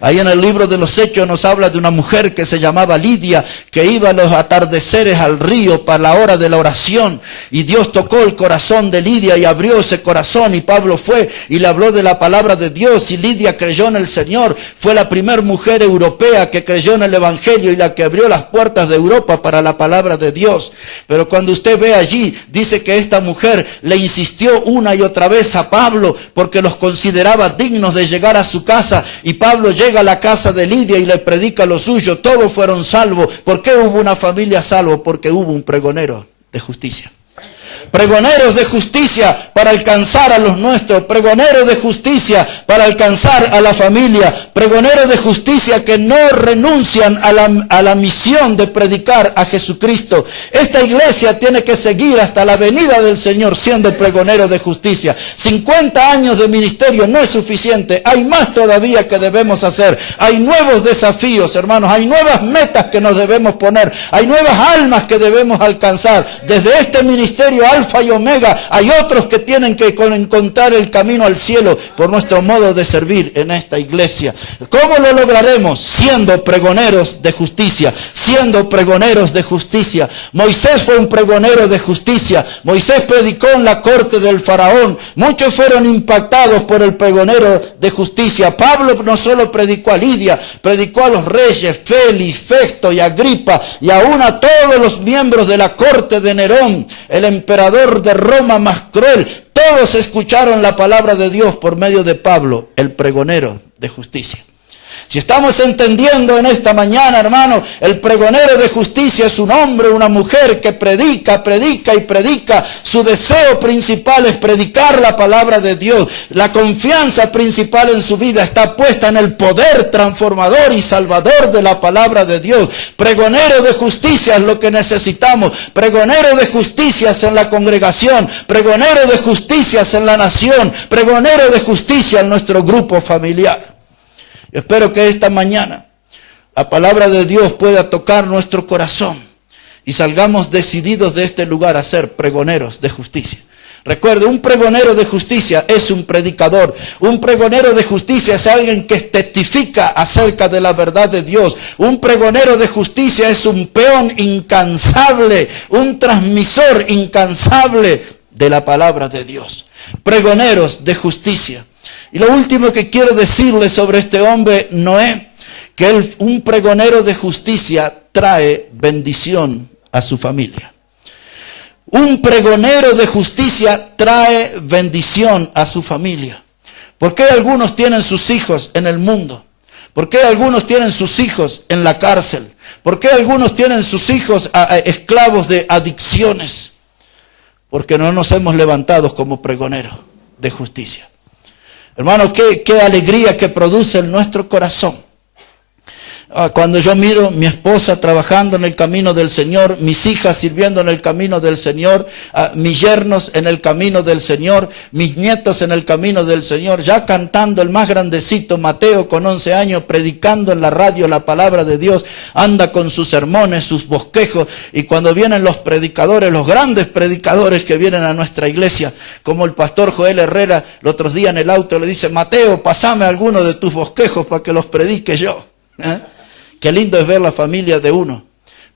Ahí en el libro de los Hechos nos habla de una mujer que se llamaba Lidia, que iba a los atardeceres al río para la hora de la oración. Y Dios tocó el corazón de Lidia y abrió ese corazón. Y Pablo fue y le habló de la palabra de Dios. Y Lidia creyó en el Señor. Fue la primera mujer europea que creyó en el evangelio y la que abrió las puertas de Europa para la palabra de Dios. Pero cuando usted ve allí, dice que esta mujer le insistió una y otra vez a Pablo porque los consideraba dignos de llegar a su casa. Y Pablo llega a la casa de Lidia y le predica lo suyo. Todos fueron salvos. ¿Por qué hubo una familia salvo? Porque hubo un pregonero de justicia. Pregoneros de justicia para alcanzar a los nuestros. Pregoneros de justicia para alcanzar a la familia. Pregoneros de justicia que no renuncian a la misión de predicar a Jesucristo. Esta iglesia tiene que seguir hasta la venida del Señor siendo pregoneros de justicia. 50 años de ministerio no es suficiente. Hay más todavía que debemos hacer. Hay nuevos desafíos, hermanos. Hay nuevas metas que nos debemos poner. Hay nuevas almas que debemos alcanzar. Desde este ministerio Alfa y Omega hay otros que tienen que encontrar el camino al cielo por nuestro modo de servir en esta iglesia. ¿Cómo lo lograremos? Siendo pregoneros de justicia. Siendo pregoneros de justicia. Moisés fue un pregonero de justicia. Moisés predicó en la corte del faraón. Muchos fueron impactados por el pregonero de justicia. Pablo no solo predicó a Lidia, predicó a los reyes Félix, Festo y Agripa, y aún a todos los miembros de la corte de Nerón, el emperador de Roma más cruel. Todos escucharon la palabra de Dios por medio de Pablo, el pregonero de justicia. Si estamos entendiendo en esta mañana, hermano, el pregonero de justicia es un hombre, una mujer que predica, predica y predica. Su deseo principal es predicar la palabra de Dios. La confianza principal en su vida está puesta en el poder transformador y salvador de la palabra de Dios. Pregonero de justicia es lo que necesitamos. Pregonero de justicias en la congregación. Pregonero de justicias en la nación. Pregonero de justicia en nuestro grupo familiar. Espero que esta mañana la palabra de Dios pueda tocar nuestro corazón y salgamos decididos de este lugar a ser pregoneros de justicia. Recuerde, un pregonero de justicia es un predicador. Un pregonero de justicia es alguien que testifica acerca de la verdad de Dios. Un pregonero de justicia es un peón incansable, un transmisor incansable de la palabra de Dios. Pregoneros de justicia. Y lo último que quiero decirle sobre este hombre, Noé, que un pregonero de justicia trae bendición a su familia. Un pregonero de justicia trae bendición a su familia. ¿Por qué algunos tienen sus hijos en el mundo? ¿Por qué algunos tienen sus hijos en la cárcel? ¿Por qué algunos tienen sus hijos esclavos de adicciones? Porque no nos hemos levantado como pregoneros de justicia. Hermano, qué alegría que produce en nuestro corazón. Cuando yo miro mi esposa trabajando en el camino del Señor, mis hijas sirviendo en el camino del Señor, mis yernos en el camino del Señor, mis nietos en el camino del Señor, ya cantando el más grandecito, Mateo con 11 años, predicando en la radio la palabra de Dios, anda con sus sermones, sus bosquejos, y cuando vienen los predicadores, los grandes predicadores que vienen a nuestra iglesia, como el pastor Joel Herrera, el otro día en el auto le dice, Mateo, pasame alguno de tus bosquejos para que los predique yo. Qué lindo es ver la familia de uno.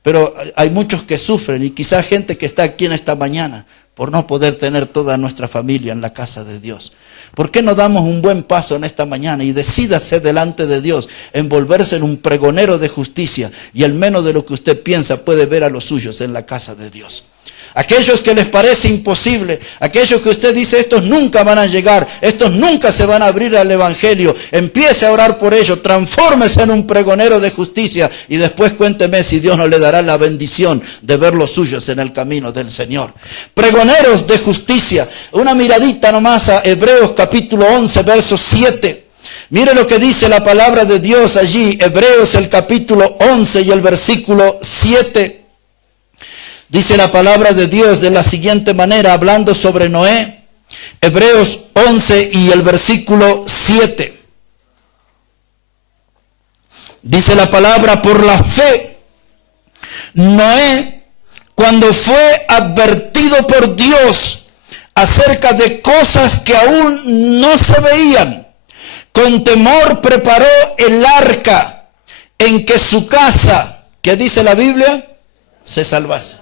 Pero hay muchos que sufren y quizás gente que está aquí en esta mañana por no poder tener toda nuestra familia en la casa de Dios. ¿Por qué no damos un buen paso en esta mañana y decídase delante de Dios envolverse en un pregonero de justicia y el menos de lo que usted piensa puede ver a los suyos en la casa de Dios? Aquellos que les parece imposible, aquellos que usted dice estos nunca van a llegar, estos nunca se van a abrir al evangelio, empiece a orar por ellos, transfórmese en un pregonero de justicia y después cuénteme si Dios no le dará la bendición de ver los suyos en el camino del Señor. Pregoneros de justicia, una miradita nomás a Hebreos capítulo 11 verso 7. Mire lo que dice la palabra de Dios allí, Hebreos el capítulo 11 y el versículo 7. Dice la palabra de Dios de la siguiente manera, hablando sobre Noé, Hebreos 11 y el versículo 7. Dice la palabra, por la fe, Noé, cuando fue advertido por Dios acerca de cosas que aún no se veían, con temor preparó el arca en que su casa, ¿qué dice la Biblia? Se salvase.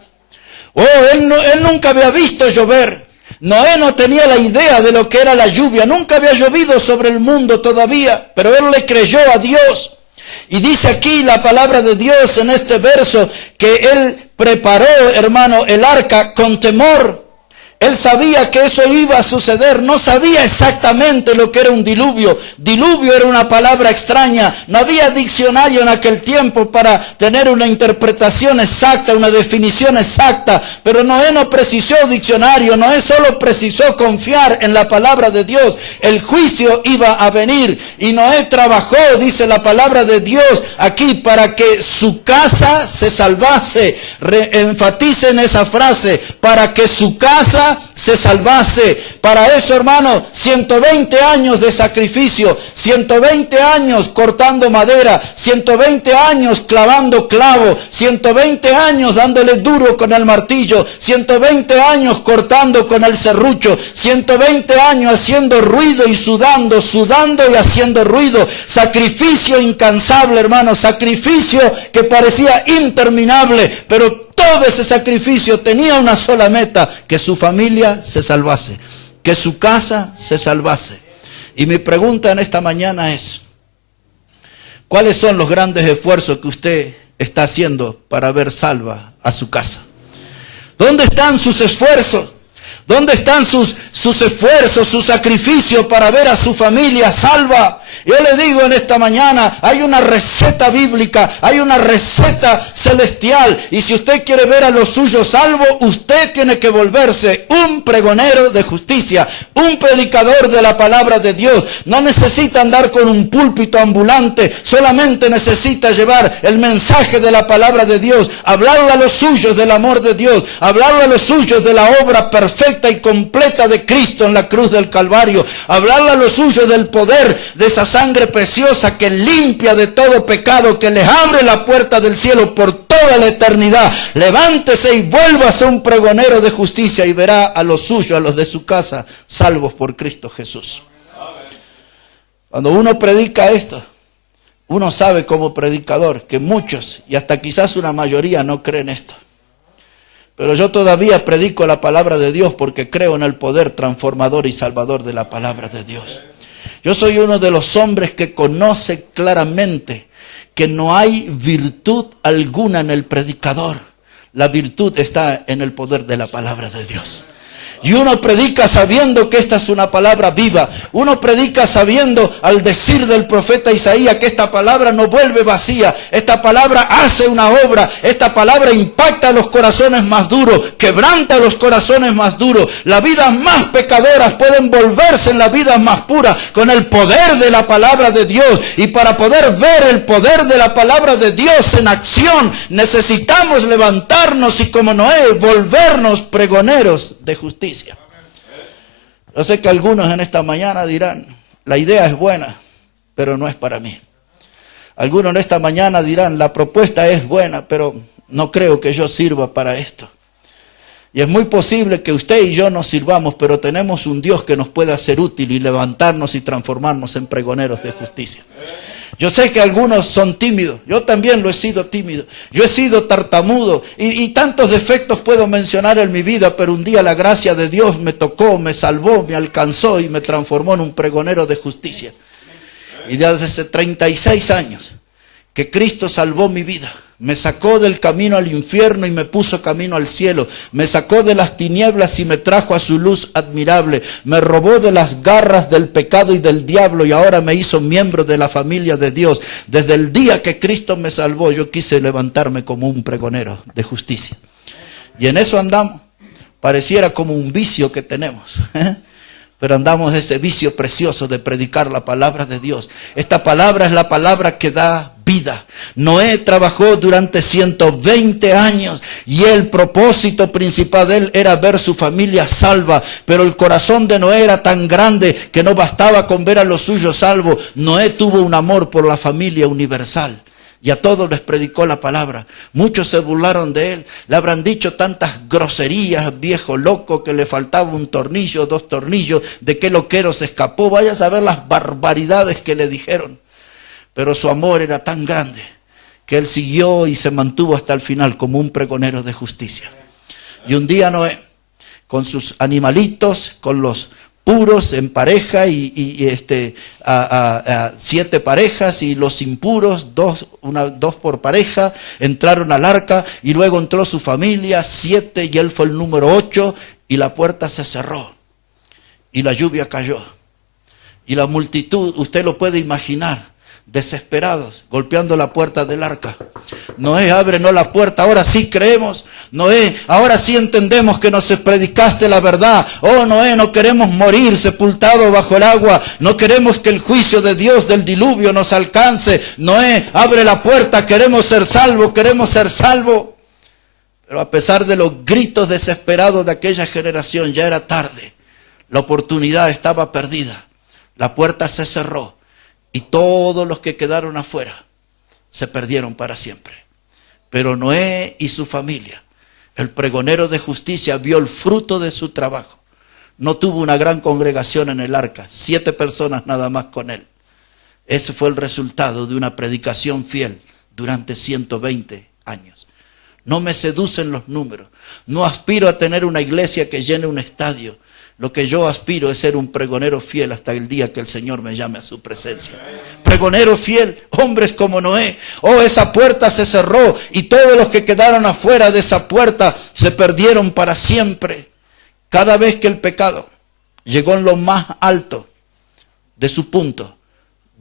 Él nunca había visto llover. Noé no tenía la idea de lo que era la lluvia. Nunca había llovido sobre el mundo todavía. Pero él le creyó a Dios. Y dice aquí la palabra de Dios en este verso que él preparó, hermano, el arca con temor. Él sabía que eso iba a suceder, no sabía exactamente lo que era un diluvio. Diluvio era una palabra extraña, no había diccionario en aquel tiempo para tener una interpretación exacta, una definición exacta. Pero Noé no precisó diccionario, Noé solo precisó confiar en la palabra de Dios. El juicio iba a venir y Noé trabajó, dice la palabra de Dios aquí, para que su casa se salvase. Enfaticen esa frase, para que su casa se salvase. Para eso, hermano, 120 años de sacrificio, 120 años cortando madera, 120 años clavando clavo, 120 años dándole duro con el martillo, 120 años cortando con el serrucho, 120 años haciendo ruido y sudando y haciendo ruido. Sacrificio incansable, hermano, sacrificio que parecía interminable, pero todo ese sacrificio tenía una sola meta: que su familia se salvase, que su casa se salvase. Y mi pregunta en esta mañana es: ¿cuáles son los grandes esfuerzos que usted está haciendo para ver salva a su casa? ¿Dónde están sus esfuerzos? ¿Dónde están sus esfuerzos, sus sacrificios para ver a su familia salva? Yo le digo en esta mañana, hay una receta bíblica, hay una receta celestial. Y si usted quiere ver a los suyos salvos, usted tiene que volverse un pregonero de justicia, un predicador de la palabra de Dios. No necesita andar con un púlpito ambulante, solamente necesita llevar el mensaje de la palabra de Dios, hablarle a los suyos del amor de Dios, hablarle a los suyos de la obra perfecta y completa de Cristo en la cruz del Calvario, hablarle a los suyos del poder de esa sangre preciosa que limpia de todo pecado, que les abre la puerta del cielo por toda la eternidad. Levántese y vuélvase un pregonero de justicia y verá a los suyos, a los de su casa, salvos por Cristo Jesús. Cuando uno predica esto, uno sabe como predicador que muchos, y hasta quizás una mayoría, no creen esto. Pero yo todavía predico la palabra de Dios porque creo en el poder transformador y salvador de la palabra de Dios. Yo soy uno de los hombres que conoce claramente que no hay virtud alguna en el predicador. La virtud está en el poder de la palabra de Dios. Y uno predica sabiendo que esta es una palabra viva. Uno predica sabiendo, al decir del profeta Isaías, que esta palabra no vuelve vacía. Esta palabra hace una obra. Esta palabra impacta los corazones más duros, quebranta los corazones más duros. Las vidas más pecadoras pueden volverse en las vidas más puras con el poder de la palabra de Dios. Y para poder ver el poder de la palabra de Dios en acción, necesitamos levantarnos y, como Noé, volvernos pregoneros de justicia. Yo sé que algunos en esta mañana dirán: la idea es buena, pero no es para mí. Algunos en esta mañana dirán: la propuesta es buena, pero no creo que yo sirva para esto. Y es muy posible que usted y yo nos sirvamos, pero tenemos un Dios que nos puede hacer útil y levantarnos y transformarnos en pregoneros de justicia. Yo sé que algunos son tímidos, yo también lo he sido tímido, yo he sido tartamudo y tantos defectos puedo mencionar en mi vida, pero un día la gracia de Dios me tocó, me salvó, me alcanzó y me transformó en un pregonero de justicia. Y desde hace 36 años que Cristo salvó mi vida. Me sacó del camino al infierno y me puso camino al cielo. Me sacó de las tinieblas y me trajo a su luz admirable. Me robó de las garras del pecado y del diablo y ahora me hizo miembro de la familia de Dios. Desde el día que Cristo me salvó, yo quise levantarme como un pregonero de justicia. Y en eso andamos. Pareciera como un vicio que tenemos, pero andamos ese vicio precioso de predicar la palabra de Dios. Esta palabra es la palabra que da vida. Noé trabajó durante 120 años y el propósito principal de él era ver su familia salva. Pero el corazón de Noé era tan grande que no bastaba con ver a los suyos salvos. Noé tuvo un amor por la familia universal. Y a todos les predicó la palabra. Muchos se burlaron de él. Le habrán dicho tantas groserías, viejo loco, que le faltaba un tornillo, 2 tornillos, de qué loquero se escapó. Vaya a saber las barbaridades que le dijeron. Pero su amor era tan grande que él siguió y se mantuvo hasta el final como un pregonero de justicia. Y un día Noé, con sus animalitos, con los puros en pareja y 7 parejas y los impuros, 2 por pareja, entraron al arca y luego entró su familia, 7 y él fue el número 8 y la puerta se cerró y la lluvia cayó. Y la multitud, usted lo puede imaginar, desesperados, golpeando la puerta del arca. Noé, ábrenos la puerta, ahora sí creemos. Noé, ahora sí entendemos que nos predicaste la verdad. Oh Noé, no queremos morir sepultados bajo el agua. No queremos que el juicio de Dios del diluvio nos alcance. Noé, abre la puerta, queremos ser salvos, queremos ser salvos. Pero a pesar de los gritos desesperados de aquella generación, ya era tarde. La oportunidad estaba perdida. La puerta se cerró. Y todos los que quedaron afuera se perdieron para siempre. Pero Noé y su familia, el pregonero de justicia, vio el fruto de su trabajo. No tuvo una gran congregación en el arca, 7 personas nada más con él. Ese fue el resultado de una predicación fiel durante 120 años. No me seducen los números. No aspiro a tener una iglesia que llene un estadio. Lo que yo aspiro es ser un pregonero fiel hasta el día que el Señor me llame a su presencia. Pregonero fiel, hombres como Noé. Oh, esa puerta se cerró y todos los que quedaron afuera de esa puerta se perdieron para siempre. Cada vez que el pecado llegó en lo más alto de su punto,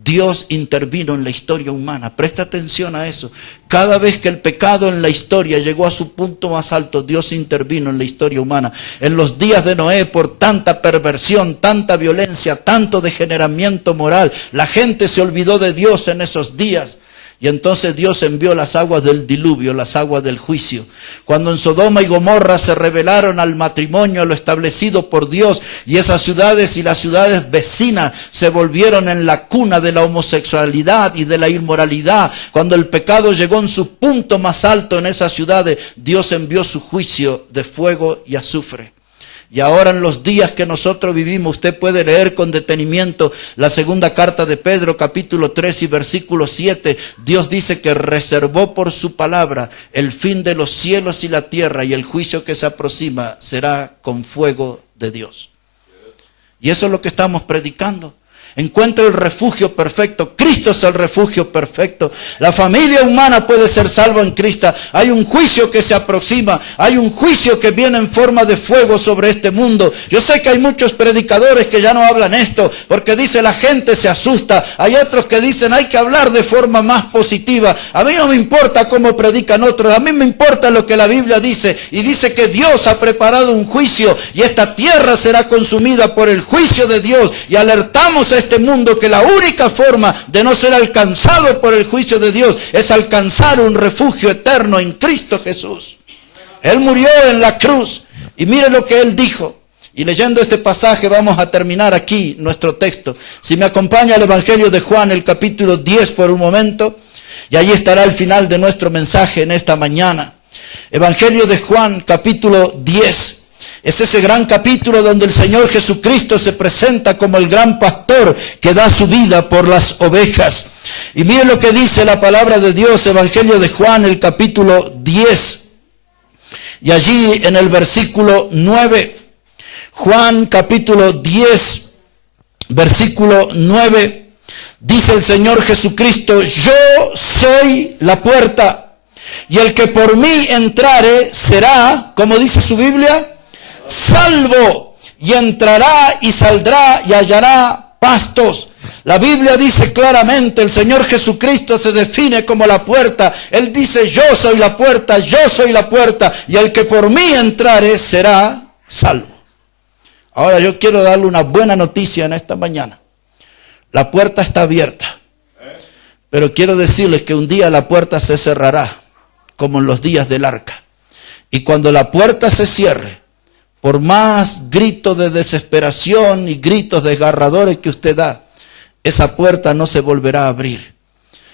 Dios intervino en la historia humana. Presta atención a eso. Cada vez que el pecado en la historia llegó a su punto más alto, Dios intervino en la historia humana. En los días de Noé, por tanta perversión, tanta violencia, tanto degeneramiento moral, la gente se olvidó de Dios en esos días. Y entonces Dios envió las aguas del diluvio, las aguas del juicio. Cuando en Sodoma y Gomorra se rebelaron al matrimonio, a lo establecido por Dios, y esas ciudades y las ciudades vecinas se volvieron en la cuna de la homosexualidad y de la inmoralidad. Cuando el pecado llegó en su punto más alto en esas ciudades, Dios envió su juicio de fuego y azufre. Y ahora en los días que nosotros vivimos, usted puede leer con detenimiento la segunda carta de Pedro, capítulo 3 y versículo 7. Dios dice que reservó por su palabra el fin de los cielos y la tierra, y el juicio que se aproxima será con fuego de Dios. Y eso es lo que estamos predicando. Encuentra el refugio perfecto. Cristo es el refugio perfecto. La familia humana puede ser salva en Cristo. Hay un juicio que se aproxima. Hay un juicio que viene en forma de fuego sobre este mundo. Yo sé que hay muchos predicadores que ya no hablan esto, porque dice la gente se asusta. Hay otros que dicen hay que hablar de forma más positiva. A mí no me importa cómo predican otros. A mí me importa lo que la Biblia dice. Y dice que Dios ha preparado un juicio, y esta tierra será consumida por el juicio de Dios. Y alertamos a este mundo que la única forma de no ser alcanzado por el juicio de Dios es alcanzar un refugio eterno en Cristo Jesús. Él murió en la cruz, y mire lo que Él dijo. Y leyendo este pasaje vamos a terminar aquí nuestro texto. Si me acompaña el Evangelio de Juan, el capítulo 10 por un momento, y allí estará el final de nuestro mensaje en esta mañana. Evangelio de Juan, capítulo 10. Es ese gran capítulo donde el Señor Jesucristo se presenta como el gran pastor que da su vida por las ovejas. Y miren lo que dice la palabra de Dios, Evangelio de Juan, el capítulo 10. Y allí en el versículo 9, Juan capítulo 10, versículo 9, dice el Señor Jesucristo: yo soy la puerta, y el que por mí entrare será, como dice su Biblia, salvo, y entrará y saldrá y hallará pastos. La Biblia dice claramente, el Señor Jesucristo se define como la puerta. Él dice: yo soy la puerta, yo soy la puerta, y el que por mí entrare será salvo. Ahora yo quiero darle una buena noticia en esta mañana. La puerta está abierta, pero quiero decirles que un día la puerta se cerrará, como en los días del arca. Y cuando la puerta se cierre, por más gritos de desesperación y gritos desgarradores que usted da, esa puerta no se volverá a abrir.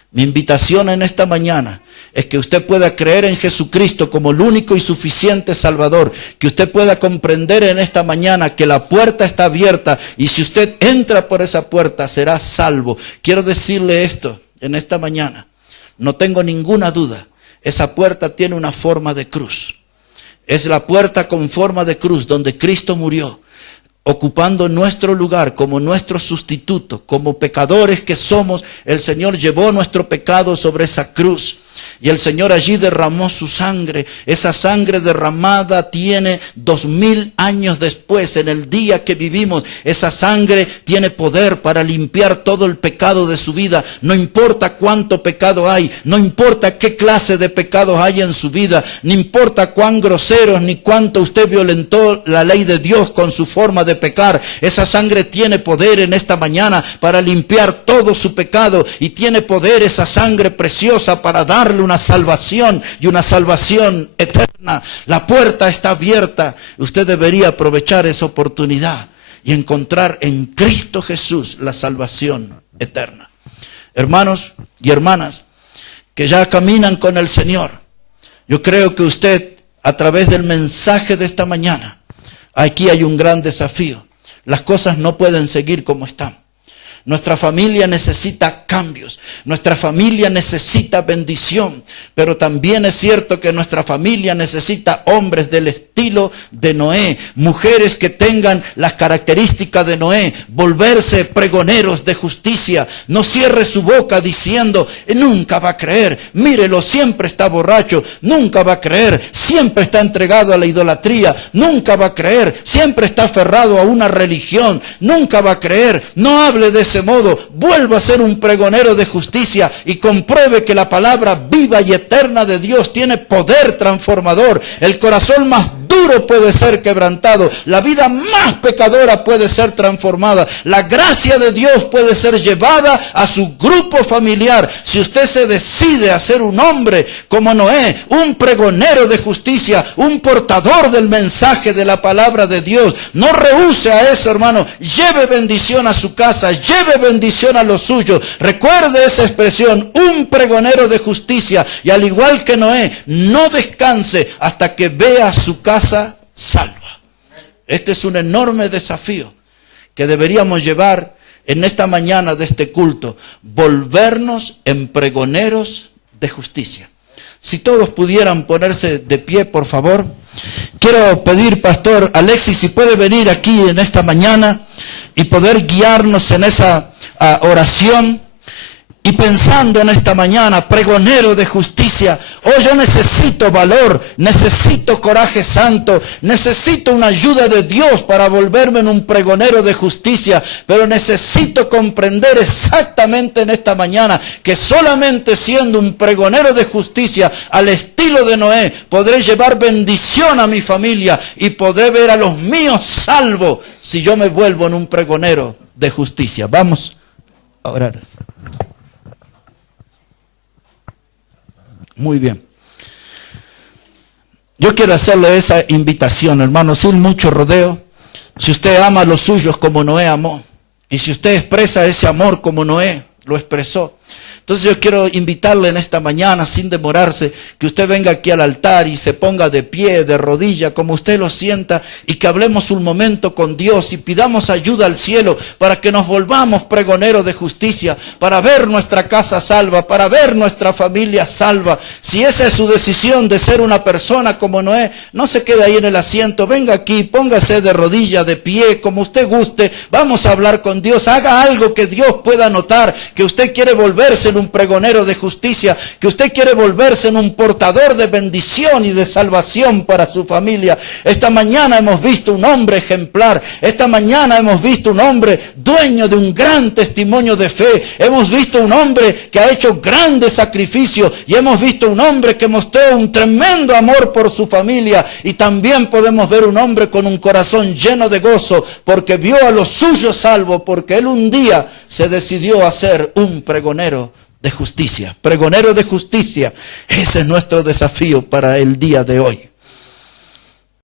Mi invitación en esta mañana es que usted pueda creer en Jesucristo como el único y suficiente Salvador, que usted pueda comprender en esta mañana que la puerta está abierta, y si usted entra por esa puerta será salvo. Quiero decirle esto en esta mañana, no tengo ninguna duda, esa puerta tiene una forma de cruz. Es la puerta con forma de cruz donde Cristo murió, ocupando nuestro lugar como nuestro sustituto, como pecadores que somos. El Señor llevó nuestro pecado sobre esa cruz. y el Señor allí derramó su sangre. Esa sangre derramada tiene 2000 años después, en el día que vivimos, esa sangre tiene poder para limpiar todo el pecado de su vida. No importa cuánto pecado hay, no importa qué clase de pecados hay en su vida, no importa cuán groseros ni cuánto usted violentó la ley de Dios con su forma de pecar. Esa sangre tiene poder en esta mañana para limpiar todo su pecado, y tiene poder esa sangre preciosa para darle una salvación, y una salvación eterna. La puerta está abierta. Usted debería aprovechar esa oportunidad y encontrar en Cristo Jesús la salvación eterna. Hermanos y hermanas que ya caminan con el Señor, yo creo que usted, a través del mensaje de esta mañana, aquí hay un gran desafío. Las cosas no pueden seguir como están. Nuestra familia necesita cambios, nuestra familia necesita bendición, pero también es cierto que nuestra familia necesita hombres del estilo de Noé, mujeres que tengan las características de Noé, volverse pregoneros de justicia. No cierre su boca diciendo, nunca va a creer, mírelo, siempre está borracho, nunca va a creer, siempre está entregado a la idolatría, nunca va a creer, siempre está aferrado a una religión, nunca va a creer. No hable de ese modo. Vuelva a ser un pregonero de justicia y compruebe que la palabra viva y eterna de Dios tiene poder transformador. El corazón más duro puede ser quebrantado, la vida más pecadora puede ser transformada, la gracia de Dios puede ser llevada a su grupo familiar. Si usted se decide a ser un hombre como Noé, un pregonero de justicia, un portador del mensaje de la palabra de Dios, no rehúse a eso, hermano. Lleve bendición a su casa, lleve bendición a los suyos. Recuerde esa expresión, un pregonero de justicia, y al igual que Noé, no descanse hasta que vea su casa salva. Este es un enorme desafío que deberíamos llevar en esta mañana de este culto, volvernos en pregoneros de justicia. Si todos pudieran ponerse de pie, por favor. Quiero pedir, Pastor Alexis, si puede venir aquí en esta mañana y poder guiarnos en esa oración. Y pensando en esta mañana, pregonero de justicia, oh, yo necesito valor, necesito coraje santo, necesito una ayuda de Dios para volverme en un pregonero de justicia, pero necesito comprender exactamente en esta mañana que solamente siendo un pregonero de justicia al estilo de Noé, podré llevar bendición a mi familia y podré ver a los míos salvos si yo me vuelvo en un pregonero de justicia. Vamos a orar. Muy bien. Yo quiero hacerle esa invitación, hermano, sin mucho rodeo. Si usted ama a los suyos como Noé amó, y si usted expresa ese amor como Noé lo expresó, entonces yo quiero invitarle en esta mañana, sin demorarse, que usted venga aquí al altar y se ponga de pie, de rodilla, como usted lo sienta, y que hablemos un momento con Dios y pidamos ayuda al cielo para que nos volvamos pregoneros de justicia, para ver nuestra casa salva, para ver nuestra familia salva. Si esa es su decisión de ser una persona como Noé, no se quede ahí en el asiento, venga aquí, póngase de rodilla, de pie, como usted guste. Vamos a hablar con Dios, haga algo que Dios pueda notar, que usted quiere volverse en un pregonero de justicia, que usted quiere volverse en un portador de bendición y de salvación para su familia. Esta mañana hemos visto un hombre ejemplar, esta mañana hemos visto un hombre dueño de un gran testimonio de fe, hemos visto un hombre que ha hecho grandes sacrificios y hemos visto un hombre que mostró un tremendo amor por su familia, y también podemos ver un hombre con un corazón lleno de gozo porque vio a los suyos salvos, porque él un día se decidió a ser un pregonero de justicia. Pregonero de justicia, ese es nuestro desafío para el día de hoy.